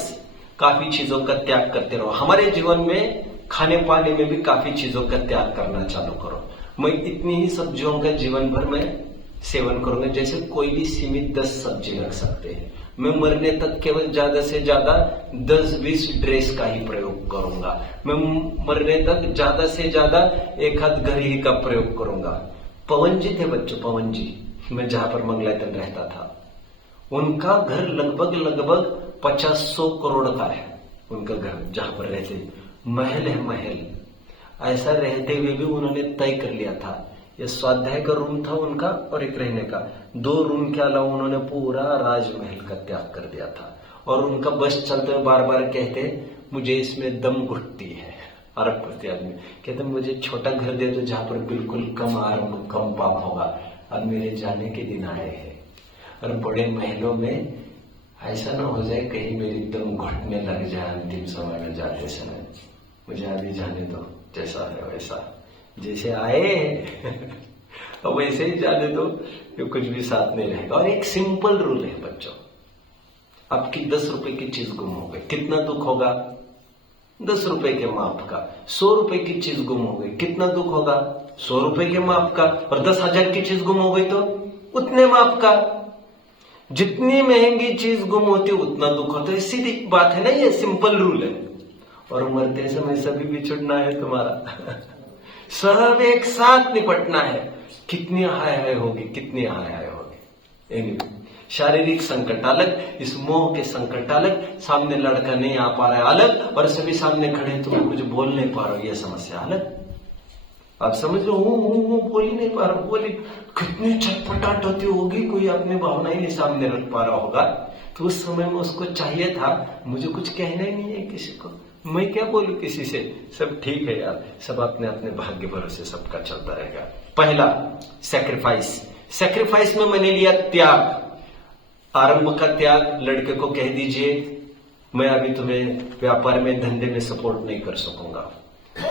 काफी चीजों का त्याग करते रहो। हमारे जीवन में खाने पाने में भी काफी चीजों का त्याग करना चालू करो। मैं इतनी ही सब्जियों का जीवन भर में सेवन करूंगा, जैसे कोई भी सीमित 10 सब्जी रख सकते हैं। मैं मरने तक केवल ज्यादा से ज्यादा 10-20 ड्रेस का ही प्रयोग करूंगा। मैं मरने तक ज्यादा से ज्यादा 1 घड़ी का प्रयोग करूंगा। पवन जी थे बच्चों, पवन जी, मैं जहां पर मंगलायतन रहता था, उनका घर लगभग 50-100 करोड़ का है। उनका घर जहां पर रहते, महल है महल। ऐसा रहते हुए भी उन्होंने तय कर लिया था, ये स्वाध्याय का रूम था उनका और एक रहने का, 2 रूम के अलावा उन्होंने पूरा राजमहल का त्याग कर दिया था। और उनका बस चलते हुए बार बार कहते, मुझे इसमें दम घुटती है। अरबपति आदमी कहते, मुझे छोटा घर दे दो जहां पर बिल्कुल कम आराम कम पाप होगा। अब मेरे जाने के दिन आए हैं, और बड़े महलों में ऐसा ना हो जाए कहीं मेरी दम घुटने लग जाए अंतिम समय में जाते समय। मुझे अभी जाने दो, जैसा है वैसा, जैसे आए और वैसे ही जाने दो, कुछ भी साथ नहीं रहेगा। और एक सिंपल रूल है बच्चों, आपकी 10 रुपए की चीज गुम हो गई, कितना दुख होगा? 10 रुपए के माप का। 100 रुपए की चीज गुम हो गई, कितना दुख होगा? 100 रुपए के माप का। और 10,000 की चीज गुम हो गई तो उतने माप का। जितनी महंगी चीज गुम होती है उतना दुख होता है। सीधी बात है ना, ये सिंपल रूल है। और मरते समय सभी बिछुड़ना है तुम्हारा सब एक साथ निपटना है। कितनी हाय हाय होगी, कितनी हाय हाय होगी। शारीरिक संकट अलग, इस मोह के संकट अलग, सामने लड़का नहीं आ पा रहा है अलग, और सभी सामने खड़े हैं तो मैं कुछ बोल नहीं पा रहा हूं, यह समस्या अलग। आप समझ लो, हूं बोल ही नहीं पा रहा, बोली कितनी छटपटाहट होती होगी, कोई अपनी भावना ही नहीं सामने रख पा रहा होगा। तो उस समय में उसको चाहिए था, मुझे कुछ कहना ही नहीं है किसी को, मैं क्या बोलूं किसी से, सब ठीक है यार, सब अपने अपने भाग्य भरोसे सबका चलता रहेगा। पहला सैक्रिफाइस। सैक्रिफाइस में मैंने लिया त्याग, आरंभ का त्याग। लड़के को कह दीजिए, मैं अभी तुम्हें व्यापार में धंधे में सपोर्ट नहीं कर सकूंगा,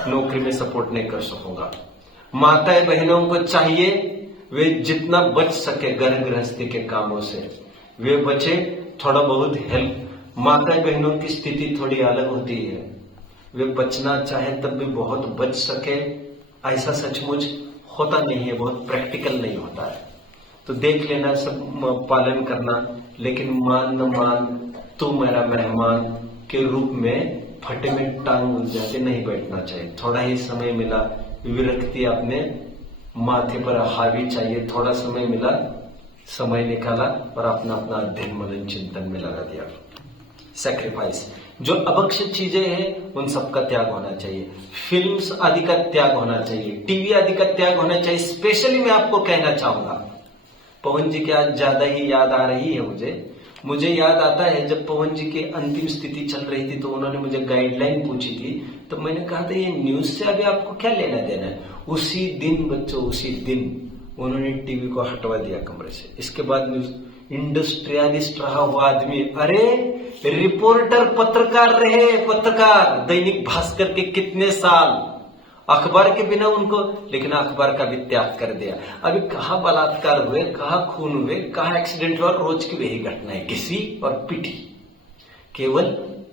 नौकरी में सपोर्ट नहीं कर सकूंगा। माताएं बहनों को चाहिए वे जितना बच सके घर गृहस्थी के कामों से वे बचे, थोड़ा बहुत हेल्प। माताएं बहनों की स्थिति थोड़ी अलग होती है, वे बचना चाहे तब भी बहुत बच सके, ऐसा सचमुच होता नहीं है, बहुत प्रैक्टिकल नहीं होता है। तो देख लेना, सब पालन करना, लेकिन मान न मान तू मेरा मेहमान के रूप में फटे में टांग उल जाते नहीं बैठना चाहिए। थोड़ा ही समय मिला, विरक्ति अपने माथे पर हावी चाहिए, थोड़ा समय मिला, समय निकाला और अपना अपना अध्ययन मनन चिंतन में लगा दिया। सैक्रिफाइस। जो अभक्ष्य चीजें हैं उन सब का त्याग होना चाहिए, फिल्म्स आदि का त्याग होना चाहिए, टीवी आदि का त्याग होना चाहिए। स्पेशली मैं आपको कहना चाहूंगा, पवन जी की आज ज्यादा ही याद आ रही है मुझे याद आता है जब पवन जी की अंतिम स्थिति चल रही थी तो उन्होंने मुझे गाइडलाइन पूछी थी, तो मैंने कहा था ये न्यूज से अभी आपको क्या लेना देना है। उसी दिन बच्चों, उसी दिन उन्होंने टीवी को हटवा दिया कमरे से। इसके बाद न्यूज इंडस्ट्रियलिस्ट रहा हुआ आदमी, अरे रिपोर्टर पत्रकार रहे, पत्रकार दैनिक भास्कर के कितने साल, अखबार के बिना उनको, लेकिन अखबार का भी त्याग कर दिया। अभी कहाँ बलात्कार हुए, कहाँ खून हुए, कहाँ एक्सीडेंट हुआ, रोज की वही घटनाएं, किसी और पिटी, केवल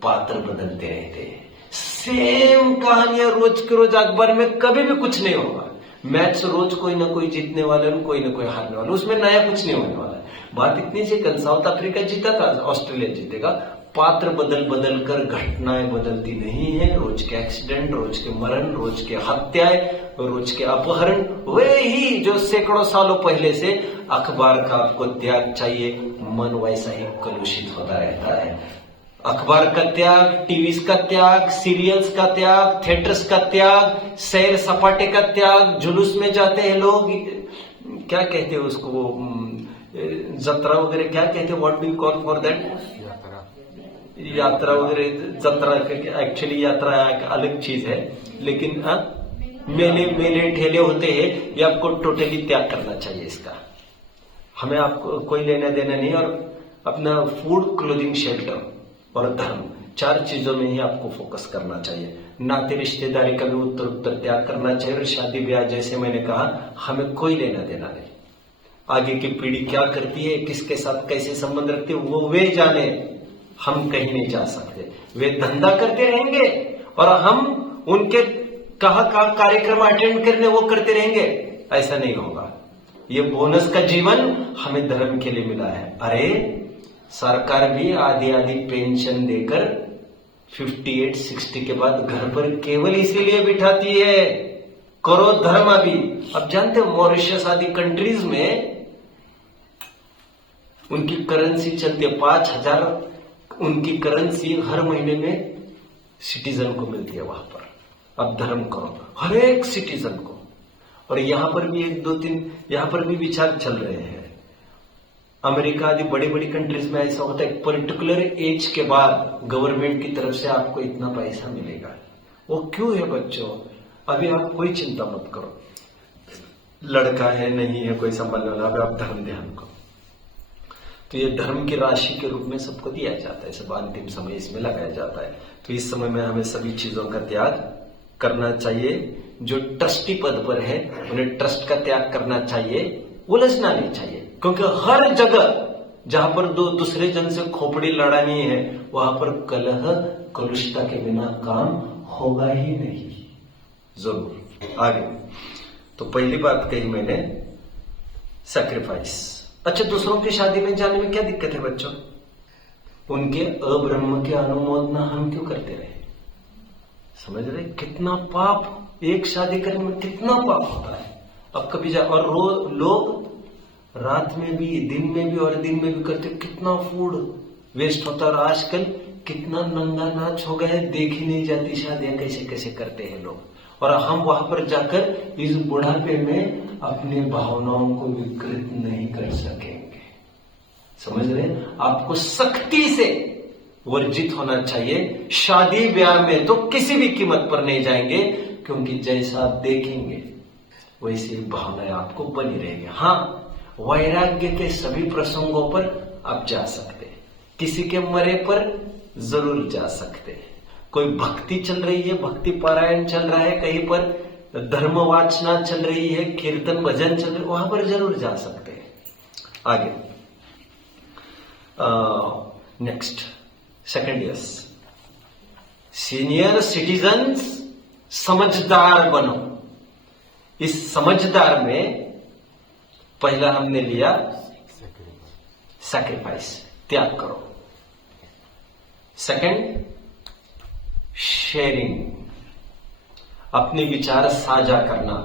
पात्र बदलते रहते हैं। सेम कहानियां रोज के रोज अखबार में, कभी भी कुछ नहीं होगा। मैच रोज कोई ना कोई जीतने वाले, कोई ना कोई हारने वाले, उसमें नया कुछ नहीं होने वाला है। बात इतनी सी, कल साउथ अफ्रीका जीता था, ऑस्ट्रेलिया जीतेगा। पात्र बदल बदल कर घटनाएं बदलती नहीं है। रोज के एक्सीडेंट, रोज के मरण, रोज के हत्याएं, रोज के अपहरण, वही जो सैकड़ों सालों पहले से। अखबार का आपको त्याग चाहिए, मन वैसा ही कलुषित होता रहता है। अखबार का त्याग, टीवीज का त्याग, सीरियल्स का त्याग, थिएटर्स का त्याग, सैर सपाटे का त्याग, जुलूस में जाते हैं लोग, क्या कहते हैं उसको, वो जत्रा वगैरह क्या कहते हैं, what do you call for that, यात्रा वगैरह, जत्रा एक्चुअली यात्रा एक अलग चीज है, लेकिन मेले मेले ठेले होते हैं, ये आपको टोटली त्याग करना चाहिए। इसका हमें आपको कोई लेना देना नहीं। और अपना फूड, क्लोथिंग, शेल्टर और धर्म, 4 चीजों में ही आपको फोकस करना चाहिए। नाते रिश्तेदारी का भी उत्तर त्याग करना चाहिए। और शादी ब्याह, जैसे मैंने कहा, हमें कोई लेना देना नहीं। आगे की पीढ़ी क्या करती है, किसके साथ कैसे संबंध रखती है, वो वे जाने, हम कहीं नहीं जा सकते। वे धंधा करते रहेंगे और हम उनके कहाँ कार्यक्रम अटेंड करने वो करते रहेंगे, ऐसा नहीं होगा। ये बोनस का जीवन हमें धर्म के लिए मिला है। अरे सरकार भी आधी आधी पेंशन देकर 58-60 के बाद घर पर केवल इसीलिए बिठाती है, करो धर्म। अभी अब जानते हो मॉरिशस आदि कंट्रीज में उनकी करेंसी चलती है 5000, उनकी करेंसी हर महीने में सिटीजन को मिलती है वहां पर। अब धर्म करो हर एक सिटीजन को। और यहां पर भी 1-2-3 यहां पर भी विचार चल रहे हैं। अमेरिका आदि बड़ी बड़ी कंट्रीज में ऐसा होता है, पर्टिकुलर एज के बाद गवर्नमेंट की तरफ से आपको इतना पैसा मिलेगा। वो क्यों है बच्चों? अभी आप कोई चिंता मत करो, लड़का है नहीं है कोई संभालने वाला, अभी आप धर्म ध्यान करो। तो ये धर्म की राशि के रूप में सबको दिया जाता है, सब अंतिम समय इसमें लगाया जाता है। तो इस समय में हमें सभी चीजों का त्याग करना चाहिए। जो ट्रस्टी पद पर है उन्हें ट्रस्ट का त्याग करना चाहिए, उलझना नहीं चाहिए। क्योंकि हर जगह जहां पर दूसरे जन से खोपड़ी लड़ानी है, वहां पर कलह कलुषता के बिना काम होगा ही नहीं। जरूर आगे। तो पहली बात कही मैंने, सैक्रिफाइस। अच्छा, दूसरों की शादी में जाने में क्या दिक्कत है बच्चों? उनके अब्रह्म की अनुमोदना हम क्यों करते रहे? समझ रहे कितना पाप, एक शादी करने में कितना पाप होता है। अब कभी जा, और लोग रात में भी, दिन में भी और दिन में भी करते, कितना फूड वेस्ट होता है। और आजकल कितना नंगा नाच हो गया है, देखी नहीं जाती शादियां कैसे कैसे करते हैं लोग। और हम वहां पर जाकर इस बुढ़ापे में अपनी भावनाओं को विकृत नहीं कर सकेंगे। समझ रहे? आपको सख्ती से वर्जित होना चाहिए। शादी ब्याह में तो किसी भी कीमत पर नहीं जाएंगे, क्योंकि जैसा आप देखेंगे वैसी भावनाएं आपको बनी रहेंगी। हाँ, वैराग्य के सभी प्रसंगों पर आप जा सकते हैं, किसी के मरे पर जरूर जा सकते हैं। कोई भक्ति चल रही है, भक्ति पारायण चल रहा है, कहीं पर धर्म वाचना चल रही है, कीर्तन भजन चल रही है, वहां पर जरूर जा सकते हैं। आगे next, second yes, senior citizens समझदार बनो। इस समझदार में पहला हमने लिया सैक्रिफाइस, त्याग करो। सेकंड, शेयरिंग, अपने विचार साझा करना,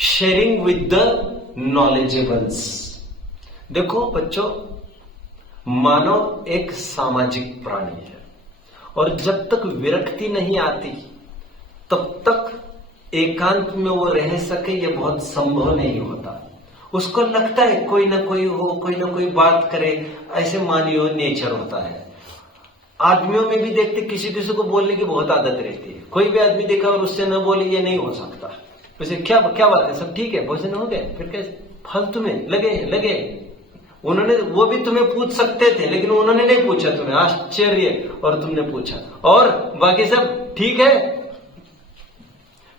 शेयरिंग विद द नॉलेजेबल्स। देखो बच्चों, मानव एक सामाजिक प्राणी है और जब तक विरक्ति नहीं आती तब तक एकांत में वो रह सके ये बहुत संभव नहीं होता। उसको लगता है कोई ना कोई हो, कोई ना कोई बात करे, ऐसे मानियो नेचर होता है। आदमियों में भी देखते किसी किसी को बोलने की बहुत आदत रहती है। कोई भी आदमी देखा और उससे न बोले ये नहीं हो सकता। वैसे क्या बात है, सब ठीक है, भोजन हो गए, फिर कैसे फालतू में लगे। उन्होंने वो भी तुम्हें पूछ सकते थे लेकिन उन्होंने नहीं पूछा तुम्हें, आश्चर्य, और तुमने पूछा, और बाकी सब ठीक है।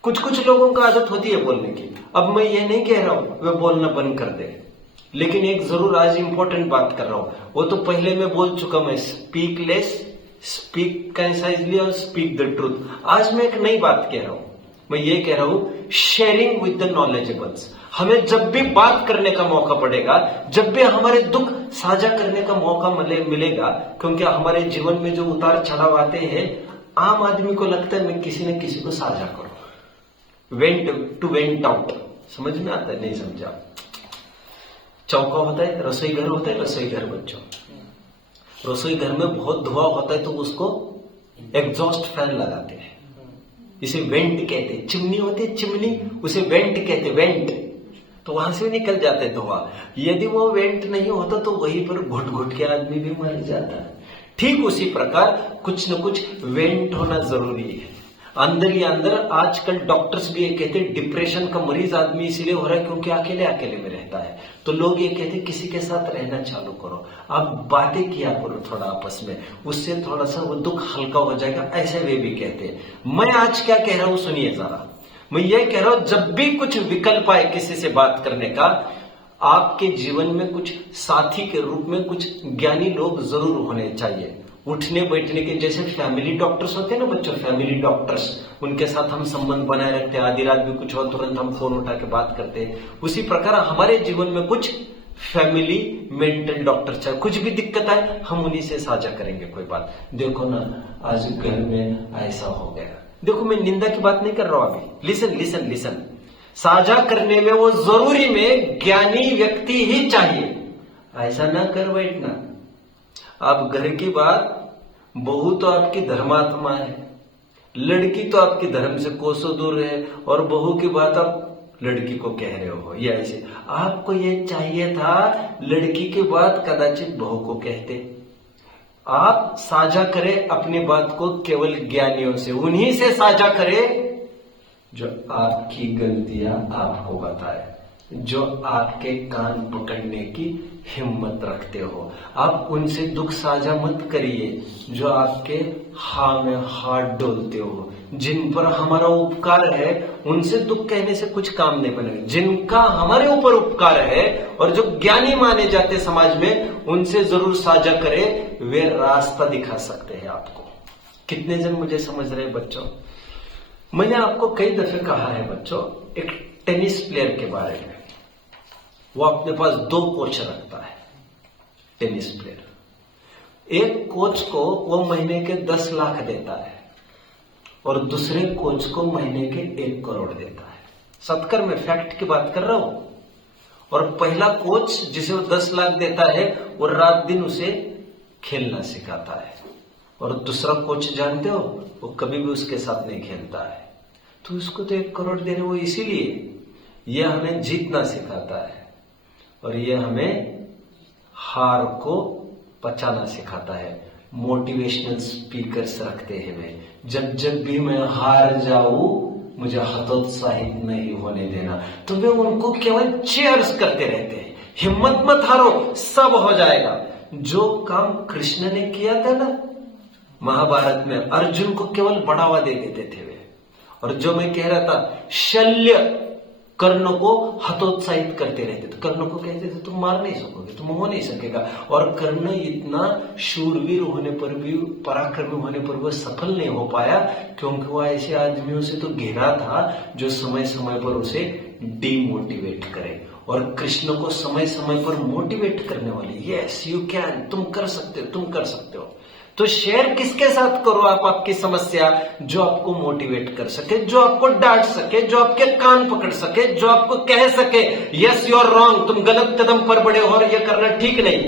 कुछ लोगों का आदत होती है बोलने की। अब मैं ये नहीं कह रहा हूं वे बोलना बंद कर दे, लेकिन एक जरूर आज इंपॉर्टेंट बात कर रहा हूं। वो तो पहले मैं बोल चुका, मैं स्पीक लेस, स्पीक कंसाइजली और स्पीक द ट्रूथ। आज मैं एक नई बात कह रहा हूं। मैं ये कह रहा हूं शेयरिंग विद द नॉलेजेबल्स। हमें जब भी बात करने का मौका पड़ेगा, जब भी हमारे दुख साझा करने का मौका मिलेगा, क्योंकि हमारे जीवन में जो उतार चढ़ाव आते हैं, आम आदमी को लगता है मैं किसी न किसी को साझा करूं, वेंट आउट। समझ में आता है? नहीं समझा? चौका होता है, रसोई घर होता है, रसोई घर बच्चों, रसोई घर में बहुत धुआं होता है तो उसको एग्जॉस्ट फैन लगाते हैं, इसे वेंट कहते हैं। चिमनी होती है चिमनी, उसे वेंट कहते हैं, वेंट। तो वहां से निकल जाते हैं धुआं। यदि वो वेंट नहीं होता तो वहीं पर घुट के आदमी भी मर जाता है। ठीक उसी प्रकार कुछ न कुछ वेंट होना जरूरी है अंदर ही अंदर। आजकल डॉक्टर्स भी ये कहते हैं डिप्रेशन का मरीज आदमी इसलिए हो रहा है क्योंकि अकेले में रहता है। तो लोग ये कहते हैं किसी के साथ रहना चालू करो, आप बातें किया करो थोड़ा आपस में, उससे थोड़ा सा वो दुख हल्का हो जाएगा, ऐसे वे भी कहते हैं। मैं आज क्या कह रहा हूं सुनिए जरा। मैं ये कह रहा हूं जब भी कुछ विकल्प आए किसी से बात करने का, आपके जीवन में कुछ साथी के रूप में कुछ ज्ञानी लोग जरूर होने चाहिए। उठने बैठने के जैसे फैमिली डॉक्टर्स होते हैं ना बच्चों, फैमिली डॉक्टर्स, उनके साथ हम संबंध बनाए रखते हैं। आधी रात भी कुछ हो तुरंत हम फोन उठा के बात करते हैं। उसी प्रकार हमारे जीवन में कुछ फैमिली मेंटल डॉक्टर चाहे, कुछ भी दिक्कत आए हम उन्हीं से साझा करेंगे। कोई बात देखो ना, आज घर में ऐसा हो गया, देखो मैं निंदा की बात नहीं कर रहा हूं अभी, लिसन। साझा करने में वो जरूरी में ज्ञानी व्यक्ति ही चाहिए। ऐसा ना कर बैठना। आप घर की बात, बहू तो आपकी धर्मात्मा है, लड़की तो आपकी धर्म से कोसों दूर है, और बहू की बात आप लड़की को कह रहे हो, या ऐसे। आपको ये चाहिए था लड़की की बात कदाचित बहू को कहते। आप साझा करें अपनी बात को केवल ज्ञानियों से, उन्हीं से साझा करें जो आपकी गलतियां आपको बताए, जो आपके कान पकड़ने की हिम्मत रखते हो। आप उनसे दुख साझा मत करिए जो आपके हाँ में हाथ डोलते हो। जिन पर हमारा उपकार है उनसे दुख कहने से कुछ काम नहीं बनेगा। जिनका हमारे ऊपर उपकार है और जो ज्ञानी माने जाते समाज में, उनसे जरूर साझा करें, वे रास्ता दिखा सकते हैं आपको। कितने जन मुझे समझ रहे बच्चों? मैंने आपको कई दफे कहा है बच्चों, एक टेनिस प्लेयर के बारे में। वो अपने पास 2 कोच रखता है, टेनिस प्लेयर। एक कोच को वो महीने के 10 लाख देता है और दूसरे कोच को महीने के 1 करोड़ देता है। सत्कर में फैक्ट की बात कर रहा हूं। और पहला कोच जिसे वो 10 लाख देता है, वो रात दिन उसे खेलना सिखाता है, और दूसरा कोच जानते हो, वो कभी भी उसके साथ नहीं खेलता है। तो उसको तो 1 करोड़ दे रहे वो इसीलिए, ये हमें जीतना सिखाता है और ये हमें हार को पचाना सिखाता है। मोटिवेशनल स्पीकर्स रखते हैं वे, जब भी मैं हार जाऊं मुझे हतोत्साहित नहीं होने देना। तो वे उनको केवल चीयर्स करते रहते हैं, हिम्मत मत हारो, सब हो जाएगा। जो काम कृष्ण ने किया था ना महाभारत में, अर्जुन को केवल बढ़ावा दे देते थे वे। और जो मैं कह रहा था, शल्य कर्ण को हतोत्साहित करते रहते थे। कर्ण को कहते थे तुम मार नहीं सकोगे, तुम हो नहीं सकेगा। और कर्ण इतना शूरवीर होने पर भी, पराक्रमी होने पर वह सफल नहीं हो पाया, क्योंकि वह ऐसे आदमियों से तो घिरा था जो समय समय पर उसे डिमोटिवेट करे। और कृष्ण को समय समय पर मोटिवेट करने वाले, यस यू कैन, तुम कर सकते हो, तुम कर सकते हो। तो शेयर किसके साथ करो आप आपकी समस्या? जो आपको मोटिवेट कर सके, जो आपको डांट सके, जो आपके कान पकड़ सके, जो आपको कह सके यस यू आर रॉन्ग, तुम गलत कदम पर बड़े हो और यह करना ठीक नहीं।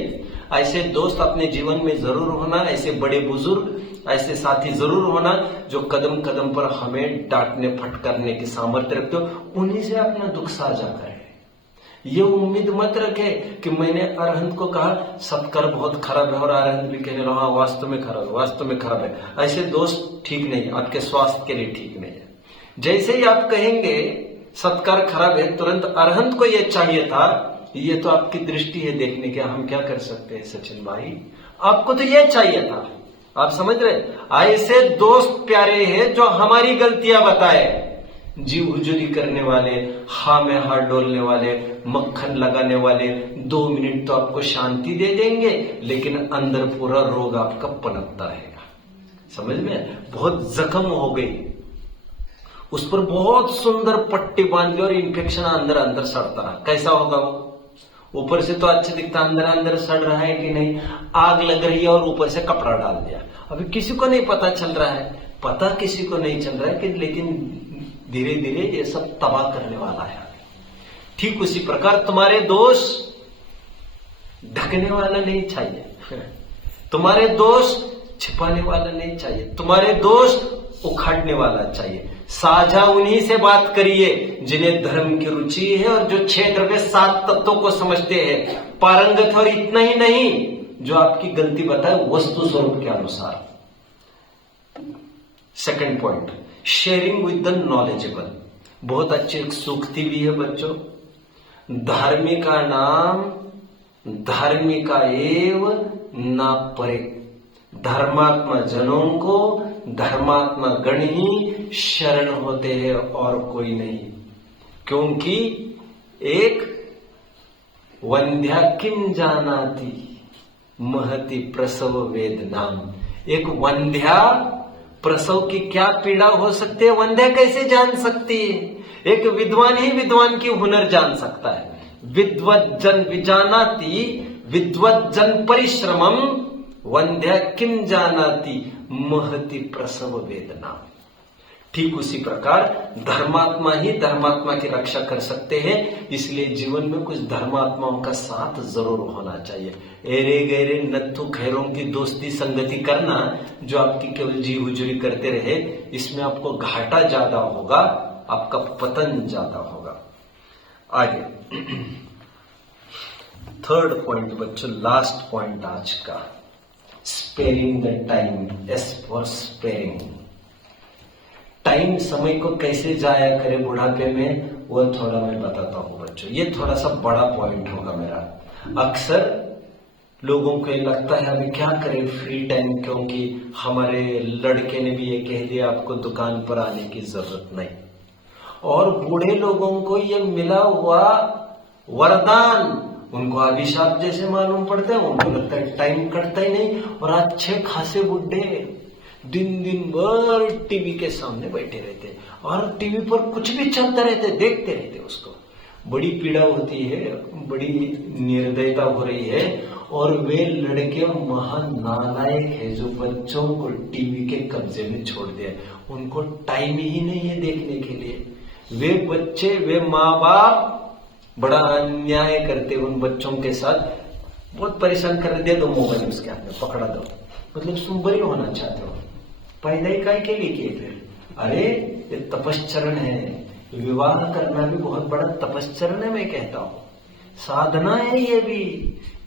ऐसे दोस्त अपने जीवन में जरूर होना, ऐसे बड़े बुजुर्ग ऐसे साथी जरूर होना जो कदम कदम पर हमें डांटने फटकारने की सामर्थ्य रखते हो, उन्हीं से अपना दुख साझा करें। ये उम्मीद मत रखे कि मैंने अरहंत को कहा सत्कर बहुत खराब है और अरहंत भी कहने लगा वास्तव में खराब है, वास्तव में खराब है। ऐसे दोस्त ठीक नहीं, आपके स्वास्थ्य के लिए ठीक नहीं है। जैसे ही आप कहेंगे सत्कार खराब है, तुरंत अरहंत को यह चाहिए था, ये तो आपकी दृष्टि है देखने के, हम क्या कर सकते हैं सचिन भाई, आपको तो यह चाहिए था। आप समझ रहे, ऐसे दोस्त प्यारे हैं जो हमारी गलतियां बताए, जीव हुजूरी करने वाले, हाँ में हाथ डोलने वाले, मक्खन लगाने वाले, 2 मिनट तो आपको शांति दे देंगे, लेकिन अंदर पूरा रोग आपका पनपता रहेगा। समझ में, बहुत जख्म हो गई, उस पर बहुत सुंदर पट्टी बांध ली और इन्फेक्शन अंदर अंदर सड़ता रहा, कैसा होगा वो? ऊपर से तो अच्छा दिखता, अंदर अंदर सड़ रहा है कि नहीं, आग लग रही है और ऊपर से कपड़ा डाल दिया। अभी किसी को नहीं पता चल रहा है, पता किसी को नहीं चल रहा है कि, लेकिन धीरे धीरे ये सब तबाह करने वाला है। ठीक उसी प्रकार तुम्हारे दोष ढकने वाला नहीं चाहिए, तुम्हारे दोष छिपाने वाला नहीं चाहिए, तुम्हारे दोष उखाड़ने वाला चाहिए। साझा उन्हीं से बात करिए जिन्हें धर्म की रुचि है और जो क्षेत्र में 7 तत्वों को समझते हैं पारंगत, और इतना ही नहीं जो आपकी गलती बताए वस्तु स्वरूप के अनुसार। Second point, sharing with the knowledgeable. बहुत अच्छी एक सूक्ति भी है बच्चों, धार्मिका नाम धार्मिका एव ना परे। धर्मात्मा जनों को धर्मात्मा गण ही शरण होते हैं और कोई नहीं, क्योंकि एक वंध्या किम जानाति महति प्रसव वेद नाम। एक वंध्या प्रसव की क्या पीड़ा हो सकती है, वंध्या कैसे जान सकती है? एक विद्वान ही विद्वान की हुनर जान सकता है। विद्वज्जन विजानाति विद्वज्जन परिश्रमम वंध्या किम जानाति महति प्रसव वेदना। ठीक उसी प्रकार धर्मात्मा ही धर्मात्मा की रक्षा कर सकते हैं, इसलिए जीवन में कुछ धर्मात्माओं का साथ जरूर होना चाहिए। एरे गहरे नत्थु खैरों की दोस्ती संगति करना जो आपकी केवल जी हुजूरी करते रहे, इसमें आपको घाटा ज्यादा होगा, आपका पतन ज्यादा होगा। आगे थर्ड पॉइंट बच्चों, लास्ट पॉइंट आज का, sparing the time, S for sparing. Time, समय को कैसे जाया करे बुढ़ापे में, वो थोड़ा मैं बताता हूं बच्चों। ये थोड़ा सा बड़ा पॉइंट होगा मेरा। अक्सर लोगों को ये लगता है अभी क्या करें फ्री टाइम, क्योंकि हमारे लड़के ने भी ये कह दिया आपको दुकान पर आने की जरूरत नहीं, और बूढ़े लोगों को ये मिला हुआ वरदान उनको अभिशाप जैसे मालूम पड़ता है। उनको लगता है टाइम कटता ही नहीं, और अच्छे खासे बुढ़े दिन दिन भर टीवी के सामने बैठे रहते और टीवी पर कुछ भी चलता रहते, देखते रहते उसको। बड़ी पीड़ा होती है, बड़ी निर्दयता हो रही है, और वे लड़के महान नालायक है जो बच्चों को टीवी के कब्जे में छोड़ दिया। उनको टाइम ही नहीं है देखने के लिए। वे बच्चे, वे माँ बाप बड़ा अन्याय करते उन बच्चों के साथ, बहुत परेशान कर दे दो मोबाइल उसके हाथ में, पकड़ा दो, मतलब तुम बड़ी होना चाहते हो, पैदा ही काय के लिए किए फिर? अरे ये तपश्चरण है, विवाह करना भी बहुत बड़ा तपश्चरण है, मैं कहता हूं साधना है ये भी।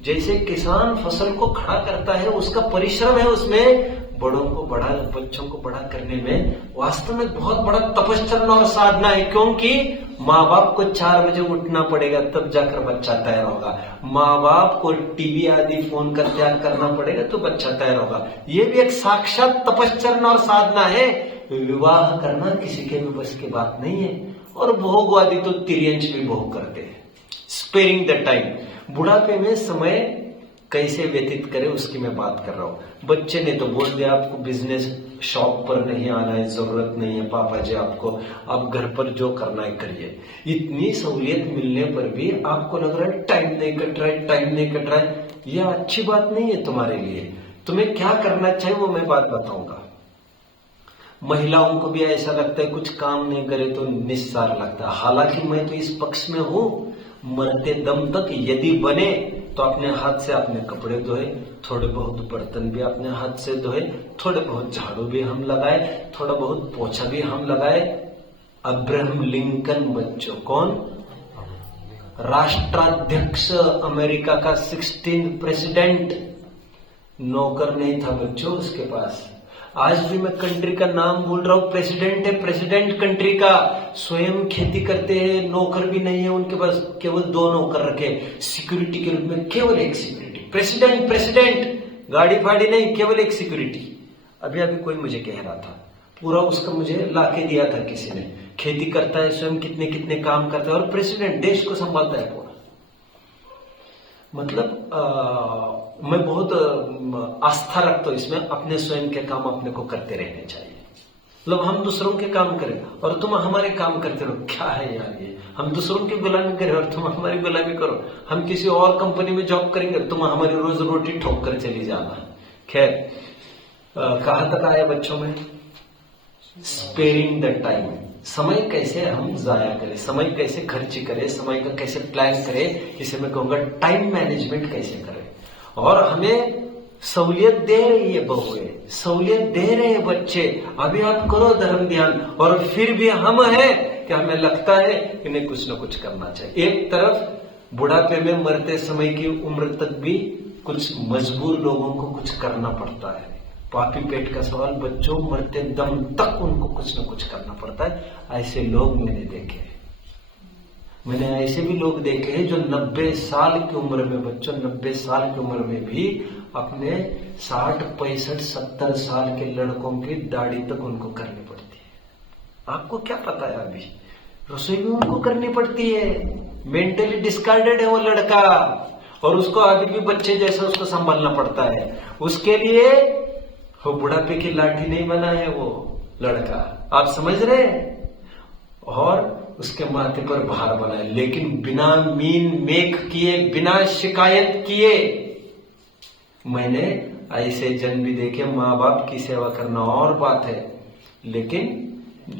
जैसे किसान फसल को खड़ा करता है, उसका परिश्रम है उसमें, बड़ों को बड़ा, बच्चों को बड़ा करने में वास्तव में बहुत बड़ा तपश्चरण और साधना है। क्योंकि माँ बाप को 4 बजे उठना पड़ेगा, तब जाकर बच्चा तैयार होगा। माँ बाप को टीवी आदि फोन का त्याग करना पड़ेगा तो बच्चा तैयार होगा। ये भी एक साक्षात तपश्चरण और साधना है। विवाह करना किसी के भी बस की बात नहीं है, और भोगवादी तो तिर्यंश भी भोग करते हैं। स्पेयरिंग द टाइम, बुढ़ापे में समय कैसे व्यतीत करे उसकी मैं बात कर रहा हूं। बच्चे ने तो बोल दिया आपको बिजनेस शॉप पर नहीं आना है, जरूरत नहीं है पापा जी आपको, आप घर पर जो करना है करिए। इतनी सहूलियत मिलने पर भी आपको लग रहा है टाइम नहीं कट रहा है, टाइम नहीं कट रहा है। यह अच्छी बात नहीं है तुम्हारे लिए। तुम्हें क्या करना चाहिए वो मैं बात बताऊंगा। महिलाओं को भी ऐसा लगता है कुछ काम नहीं करे तो निस्सार लगता है। हालांकि मैं तो इस पक्ष में हूं, मरते दम तक यदि बने तो अपने हाथ से अपने कपड़े धोए, थोड़े बहुत बर्तन भी अपने हाथ से धोए, थोड़े बहुत झाड़ू भी हम लगाए, थोड़ा बहुत पोछा भी हम लगाए। अब्राहम लिंकन बच्चों, कौन? राष्ट्राध्यक्ष अमेरिका का 16th प्रेसिडेंट, नौकर नहीं था बच्चों उसके पास। आज भी मैं कंट्री का नाम बोल रहा हूं, प्रेसिडेंट है, प्रेसिडेंट कंट्री का। स्वयं खेती करते हैं, नौकर भी नहीं है उनके पास, केवल 2 नौकर रखे सिक्योरिटी के रूप में, केवल एक सिक्योरिटी। प्रेसिडेंट प्रेसिडेंट, गाड़ी फाड़ी नहीं, केवल एक सिक्योरिटी। अभी अभी कोई मुझे कह रहा था, पूरा उसका मुझे लाके दिया था किसी ने। खेती करता है स्वयं, कितने कितने काम करता है, और प्रेसिडेंट देश को संभालता है पूरा। मतलब मैं बहुत आस्था रखता हूं इसमें, अपने स्वयं के काम अपने को करते रहने चाहिए। मतलब हम दूसरों के काम करें और तुम हमारे काम करते रहो, क्या है यार ये? हम दूसरों की गुलामी करें और तुम हमारी गुलामी करो। हम किसी और कंपनी में जॉब करेंगे, तुम हमारी रोज रोटी ठोक कर चली जाना। खैर, कहां तक आया बच्चों में? स्पेयरिंग द टाइम, समय कैसे हम जाया करें, समय कैसे खर्च करें, समय का कैसे प्लान करें, इसे मैं कहूंगा टाइम मैनेजमेंट कैसे करें। और हमें सहूलियत दे रही है बहुएं, सहूलियत दे रहे हैं बच्चे, अभी आप करो धर्म ध्यान, और फिर भी हम हैं कि हमें लगता है कि नहीं, कुछ ना कुछ करना चाहिए। एक तरफ बुढ़ापे में मरते समय की उम्र तक भी कुछ मजबूर लोगों को कुछ करना पड़ता है। पापी पेट का सवाल, बच्चों मरते दम तक उनको कुछ न कुछ करना पड़ता है। ऐसे लोग मैंने देखे हैं, मैंने ऐसे भी लोग देखे हैं जो 90 साल की उम्र में, बच्चों 90 साल की उम्र में भी अपने 60, 65, 70 साल के लड़कों की दाढ़ी तक उनको करनी पड़ती है। आपको क्या पता है, अभी रसोई भी उनको करनी पड़ती है। मेंटली डिस्कार्डेड है वो लड़का, और उसको अभी भी बच्चे जैसा उसको संभालना पड़ता है। उसके लिए वो बुढ़ापे की लाठी नहीं बना है वो लड़का, आप समझ रहे हैं? और उसके माथे पर भार बना है, लेकिन बिना मीन मेख किए, बिना शिकायत किए। मैंने ऐसे जन भी देखे, माँ बाप की सेवा करना और बात है, लेकिन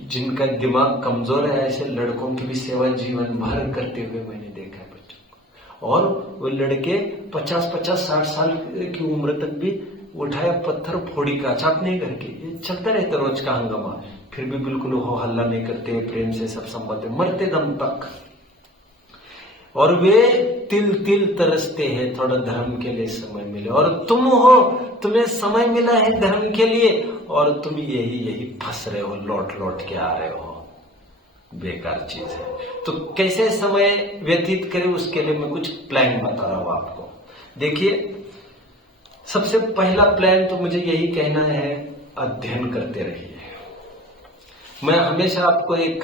जिनका दिमाग कमजोर है, ऐसे लड़कों की भी सेवा जीवन भर करते हुए मैंने देखा है बच्चों को। और वो लड़के 50-50, 60 साल की उम्र तक भी उठाया पत्थर फोड़ी का चाप नहीं करके, ये चलता रहता रोज का हंगामा, फिर भी बिल्कुल हो हल्ला नहीं करते, प्रेम से सब संभालते मरते दम तक। और वे तिल तिल तरसते हैं थोड़ा धर्म के लिए समय मिले, और तुम हो, तुम्हें समय मिला है धर्म के लिए, और तुम यही फंस रहे हो, लौट लौट के आ रहे हो। बेकार चीज है। तो कैसे समय व्यतीत करें, उसके लिए मैं कुछ प्लान बता रहा हूं आपको। देखिए, सबसे पहला प्लान तो मुझे यही कहना है, अध्ययन करते रहिए। मैं हमेशा आपको एक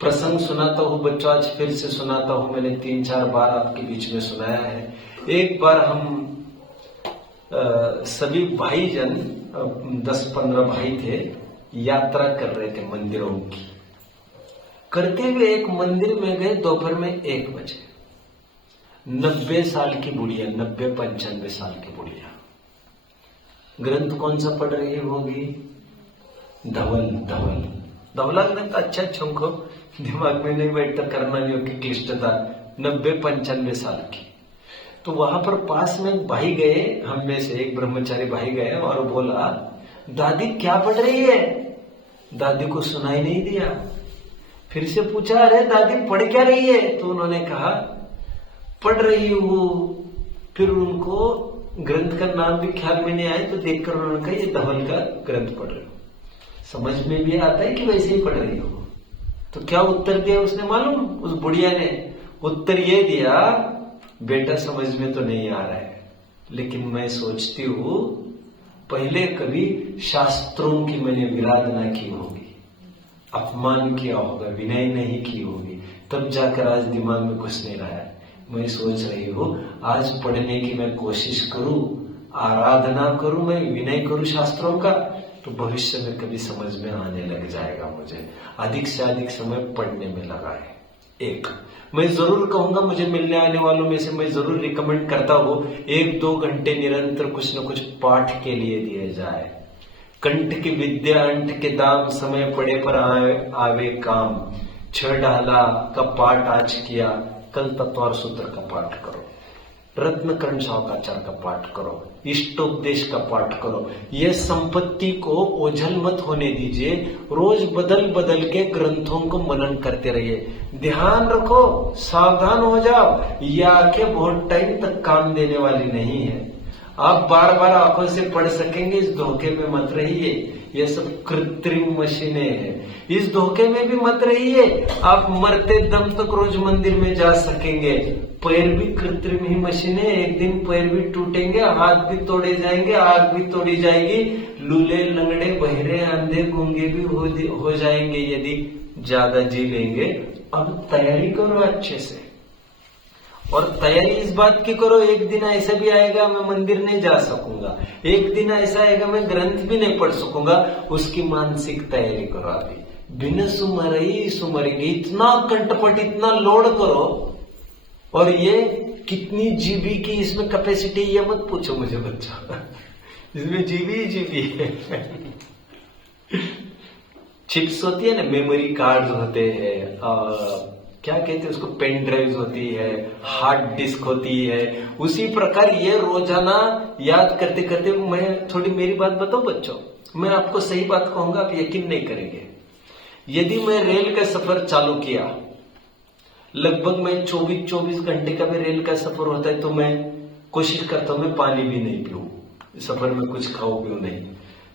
प्रसंग सुनाता हूं बच्चों, आज फिर से सुनाता हूं, मैंने 3-4 बार आपके बीच में सुनाया है। एक बार हम सभी भाईजन 10-15 भाई थे, यात्रा कर रहे थे मंदिरों की। करते हुए एक मंदिर में गए, दोपहर में 1 बजे। 90 साल की बुढ़िया, 90-95 साल की बुढ़िया, ग्रंथ कौन सा पढ़ रही होगी? धवला ग्रंथ। अच्छा छुंको, दिमाग में नहीं बैठता, करना नहीं होगी क्लिष्टता। 90-95 साल की। तो वहां पर पास में भाई गए, हम में से एक ब्रह्मचारी भाई गए और बोला, दादी क्या पढ़ रही है? दादी को सुनाई नहीं दिया। फिर से पूछा, अरे दादी पढ़ क्या रही है? तो उन्होंने कहा, पढ़ रही हूं। फिर उनको ग्रंथ का नाम भी ख्याल में नहीं आया, तो देखकर उन्होंने कहा, ये धवल का ग्रंथ पढ़ रहे हो। समझ में भी आता है कि वैसे ही पढ़ रही हो। तो क्या उत्तर दिया उसने मालूम? उस बुढ़िया ने उत्तर ये दिया, बेटा समझ में तो नहीं आ रहा है, लेकिन मैं सोचती हूं पहले कभी शास्त्रों की मैंने विराधना की होगी, अपमान किया होगा, विनय नहीं की होगी, तब जाकर आज दिमाग में घुस नहीं रहा है। मैं सोच रही हूं आज पढ़ने की मैं कोशिश करूं, आराधना करूं, मैं विनय करूं शास्त्रों का, तो भविष्य में कभी समझ में आने लग जाएगा। मुझे अधिक से अधिक समय पढ़ने में लगा है। एक मैं जरूर कहूंगा, मुझे मिलने आने वालों में से मैं जरूर रिकमेंड करता हूं, 1-2 घंटे निरंतर कुछ न कुछ पाठ के लिए दिए जाए। कंठ की विद्या अंठ के दाम, समय पड़े पर आवे काम। 6 डाला का पाठ आज किया, कल तत्वार सूत्र का पाठ करो। रत्नकर्ण सावकाचार्य का पाठ करो, इष्टोपदेश का पाठ करो। यह संपत्ति को ओझल मत होने दीजिए। रोज बदल बदल के ग्रंथों को मनन करते रहिए। ध्यान रखो, सावधान हो जाओ, ये आंखें बहुत टाइम तक काम देने वाली नहीं है। आप बार बार आंखों से पढ़ सकेंगे, इस धोखे में मत रहिए। ये सब कृत्रिम मशीनें हैं, इस धोखे में भी मत रहिए। आप मरते दम तक रोज मंदिर में जा सकेंगे। पैर भी कृत्रिम ही मशीनें, एक दिन पैर भी टूटेंगे, हाथ भी तोड़े जाएंगे, आंख भी तोड़ी जाएगी, लूले लंगड़े बहरे अंधे गूंगे भी हो जाएंगे यदि ज्यादा जी लेंगे। अब तैयारी करो अच्छे से, और तैयारी इस बात की करो, एक दिन ऐसा भी आएगा मैं मंदिर नहीं जा सकूंगा, एक दिन ऐसा आएगा मैं ग्रंथ भी नहीं पढ़ सकूंगा। उसकी मानसिक तैयारी करो। अभी बिन सुमरई सुमरेंगे, इतना कंठपट, इतना लोड करो। और ये कितनी जीबी की इसमें कैपेसिटी, ये मत पूछो मुझे बच्चा, इसमें जीबी है। चिप्स होती है ना, मेमोरी कार्ड होते हैं, क्या कहते हैं उसको, पेन ड्राइव होती है, हार्ड डिस्क होती है। उसी प्रकार ये रोजाना याद करते करते, मैं थोड़ी मेरी बात बताऊं बच्चों, मैं आपको सही बात कहूंगा, आप यकीन नहीं करेंगे। यदि मैं रेल का सफर चालू किया, लगभग मैं 24 घंटे का भी रेल का सफर होता है, तो मैं कोशिश करता हूं मैं पानी भी नहीं पीऊं, सफर में कुछ खाऊं पीऊं नहीं।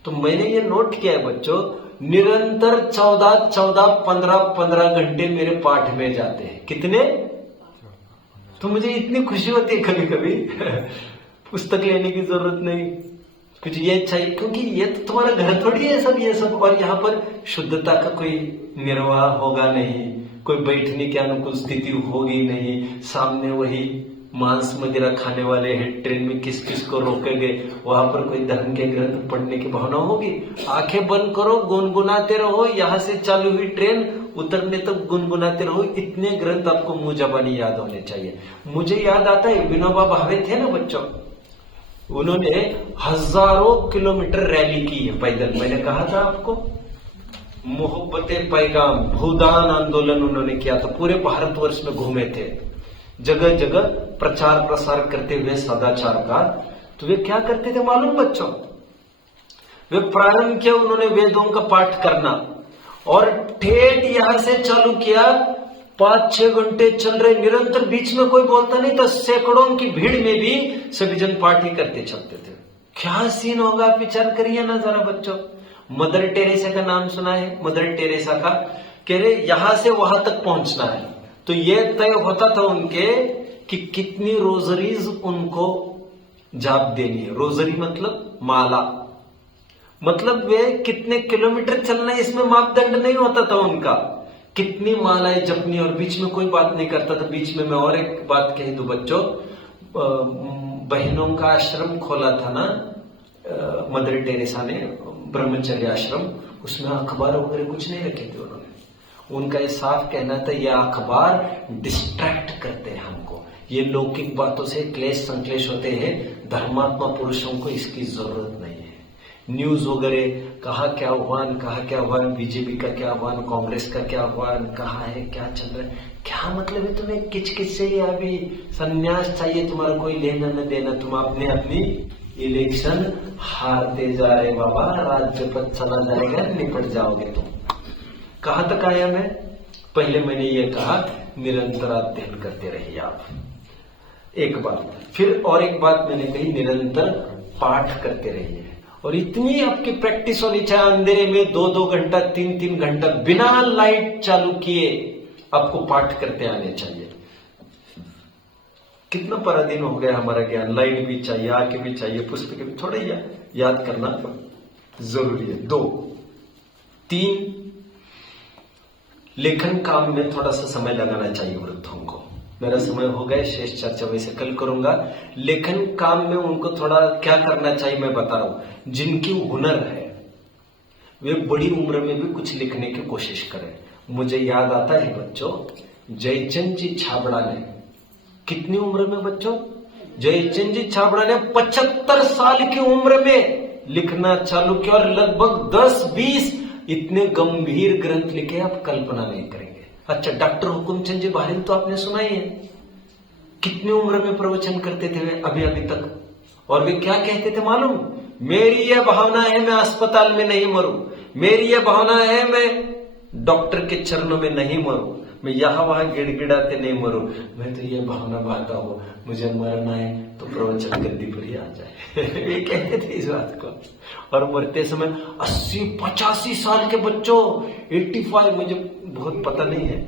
तो मैंने ये नोट किया है बच्चों, निरंतर 15 घंटे मेरे पाठ में जाते हैं। कितने? तो मुझे इतनी खुशी होती है कभी कभी पुस्तक लेने की जरूरत नहीं, कुछ ये चाहिए, क्योंकि ये तो तुम्हारा घर थोड़ी है सब, ये सब। और यहाँ पर शुद्धता का कोई निर्वाह होगा नहीं, कोई बैठने की अनुकूल स्थिति होगी नहीं, सामने वही मांस मदिरा खाने वाले हैं, ट्रेन में किस किस को रोकेंगे, वहां पर कोई धर्म के ग्रंथ पढ़ने की भावना होगी। आंखें बंद करो, गुनगुनाते रहो, यहां से चालू हुई ट्रेन उतरने तक गुनगुनाते रहो। इतने ग्रंथ आपको मुंह जबानी याद होने चाहिए। मुझे याद आता है विनोबा भावे थे ना बच्चों, उन्होंने हजारों किलोमीटर रैली की है पैदल। मैंने कहा था आपको, मोहब्बते पैगाम भूदान आंदोलन उन्होंने किया था, पूरे भारतवर्ष में घूमे थे, जगह जगह प्रचार प्रसार करते हुए सदाचार का। तो वे क्या करते थे मालूम बच्चों, वे प्रारंभ किया उन्होंने वेदों का पाठ करना, और ठेठ यहां से चालू किया, 5-6 घंटे चल रहे निरंतर, बीच में कोई बोलता नहीं, तो सैकड़ों की भीड़ में भी सभी जन पाठ ही करते चलते थे। क्या सीन होगा आप विचार करिए ना जरा बच्चों। मदर टेरेसा का नाम सुना है? मदर टेरेसा का कह रहे यहां से वहां तक पहुंचना है, तो यह तय होता था उनके कि कितनी रोजरीज उनको जाप देनी है। रोजरी मतलब माला, मतलब वे कितने किलोमीटर चलना है, इसमें मापदंड नहीं होता था उनका, कितनी मालाएं जपनी। और बीच में कोई बात नहीं करता था। बीच में मैं और एक बात कह दूं बच्चों, बहनों का आश्रम खोला था ना मदर टेरेसा ने, ब्रह्मचर्य आश्रम, उसमें अखबार वगैरह कुछ नहीं रखे थे उन्होंने। उनका ये साफ कहना था, ये अखबार डिस्ट्रैक्ट करते हैं हमको, ये लौकिक बातों से क्लेश संक्लेश होते हैं, धर्मात्मा पुरुषों को इसकी जरूरत नहीं है। न्यूज वगैरह कहा क्या आह्वान, कहा क्या आह्वान, बीजेपी का क्या आह्वान, कांग्रेस का क्या आह्वान, कहा है क्या चल रहा है, क्या मतलब है तुम्हें किच किच से, अभी संन्यास चाहिए, तुम्हारा कोई लेना न देना, तुम अपने अपनी इलेक्शन हारते जा रहे बाबा, राज्य पद चला जाएगा, निपट जाओगे तुम। कहां तक आया मैं? पहले मैंने ये कहा निरंतर अध्ययन करते रहिए आप, एक बात। फिर और एक बात मैंने कही, निरंतर पाठ करते रहिए। और इतनी आपकी प्रैक्टिस होनी चाहिए, अंधेरे में 2-2 घंटा 3-3 घंटा बिना लाइट चालू किए आपको पाठ करते आने चाहिए। कितना पराधीन हो गया हमारा ज्ञान, लाइट भी चाहिए, आंखें भी चाहिए, पुस्तकें भी, थोड़ा याद करना जरूरी है। 2, 3 लेखन काम में थोड़ा सा समय लगाना चाहिए वृद्धों को। मेरा समय हो गया, शेष चर्चा वैसे कल करूंगा। लेखन काम में उनको थोड़ा क्या करना चाहिए मैं बता रहा हूं। जिनकी हुनर है वे बड़ी उम्र में भी कुछ लिखने की कोशिश करें। मुझे याद आता है बच्चों, जयचंद जी छाबड़ा ने, कितनी उम्र में बच्चों? जयचंद जी छाबड़ा ने 75 साल की उम्र में लिखना चालू किया, और लगभग 10-20 इतने गंभीर ग्रंथ लिखे आप कल्पना नहीं करेंगे। अच्छा, डॉक्टर हुकुमचंद जी बाहरी तो आपने सुना ही है, कितनी उम्र में प्रवचन करते थे वे अभी अभी तक, और वे क्या कहते थे मालूम? मेरी यह भावना है मैं अस्पताल में नहीं मरूं, मेरी यह भावना है मैं डॉक्टर के चरणों में नहीं मरूं, मैं यहां वहां गिड़गिड़ाते नहीं मरूं, मैं तो ये भावना भाता हूं मुझे मरना है तो प्रवचन गद्दी पर ही आ जाए। ये कहते थे इस बात को। और मरते समय 80-85 साल के बच्चों, 85, मुझे बहुत पता नहीं है,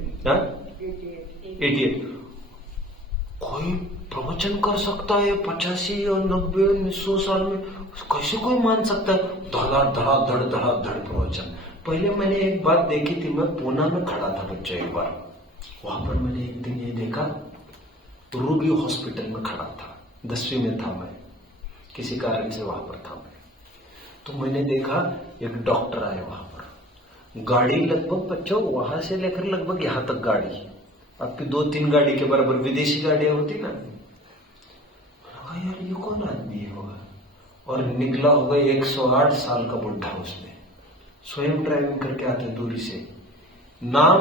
88, कोई प्रवचन कर सकता है 85 और 90 100 साल में? कैसे कोई मान सकता है? धड़ा धड़ प्रवचन। पहले मैंने एक बात देखी थी, मैं पूना में खड़ा था बच्चों एक बार, वहां पर मैंने एक दिन ये देखा, रूबी हॉस्पिटल में खड़ा था, 10वीं में था मैं, किसी कारण से वहां पर था मैं, तो मैंने देखा एक डॉक्टर आए वहां पर, गाड़ी लगभग बच्चों वहां से लेकर लगभग यहां तक गाड़ी, आपकी 2-3 गाड़ी के बराबर विदेशी गाड़ियां होती ना। यार ये कौन आदमी होगा? और निकला होगा 108 साल का बुढ़ा, उसने स्वयं ड्राइविंग करके आते दूरी से, नाम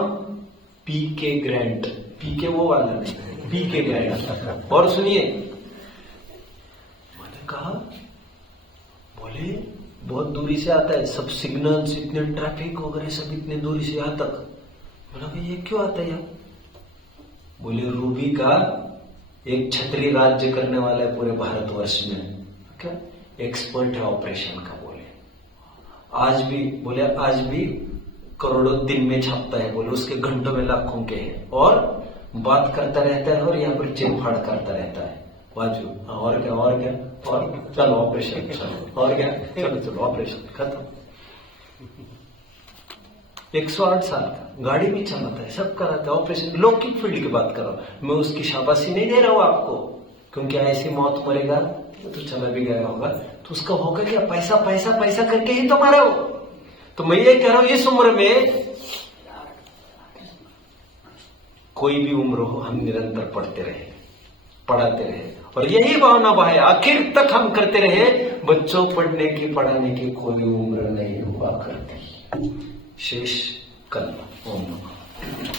पीके ग्रैंट, पीके वो वाला नहीं, पीके ग्रैंट। और सुनिए, मैंने कहा, बोले बहुत दूरी से आता है, सब सिग्नल्स इतने, ट्रैफिक वगैरह सब इतने दूरी से यहां तक। मैंने कहा ये क्यों आता है यार? बोले रूबी का एक छत्री राज्य करने वाला है पूरे भारतवर्ष में, क्या एक्सपर्ट है ऑपरेशन का। बोले आज भी करोड़ों दिन में छापता है, बोले उसके घंटों में लाखों के हैं, और बात करता रहता है और यहाँ पर चेक फाड़ करता रहता है बाजू। और क्या और चलो ऑपरेशन, चलो और क्या, चलो ऑपरेशन खत्म। 108 साल का, गाड़ी भी चलाता है, सब कराता है, ऑपरेशन। लौकिक फील्ड की बात करो, मैं उसकी शाबाशी नहीं दे रहा हूं आपको, क्योंकि ऐसी मौत मरेगा तो चला भी गया होगा, तो उसका होगा क्या? पैसा पैसा पैसा करके ही तो मारा हो। तो मैं ये कह रहा हूं, इस उम्र में, कोई भी उम्र हो, हम निरंतर पढ़ते रहे, पढ़ाते रहे, और यही भावना बहाए आखिर तक हम करते रहे। बच्चों, पढ़ने की पढ़ाने की कोई उम्र नहीं हुआ करती। शेष कल। ओम नमः।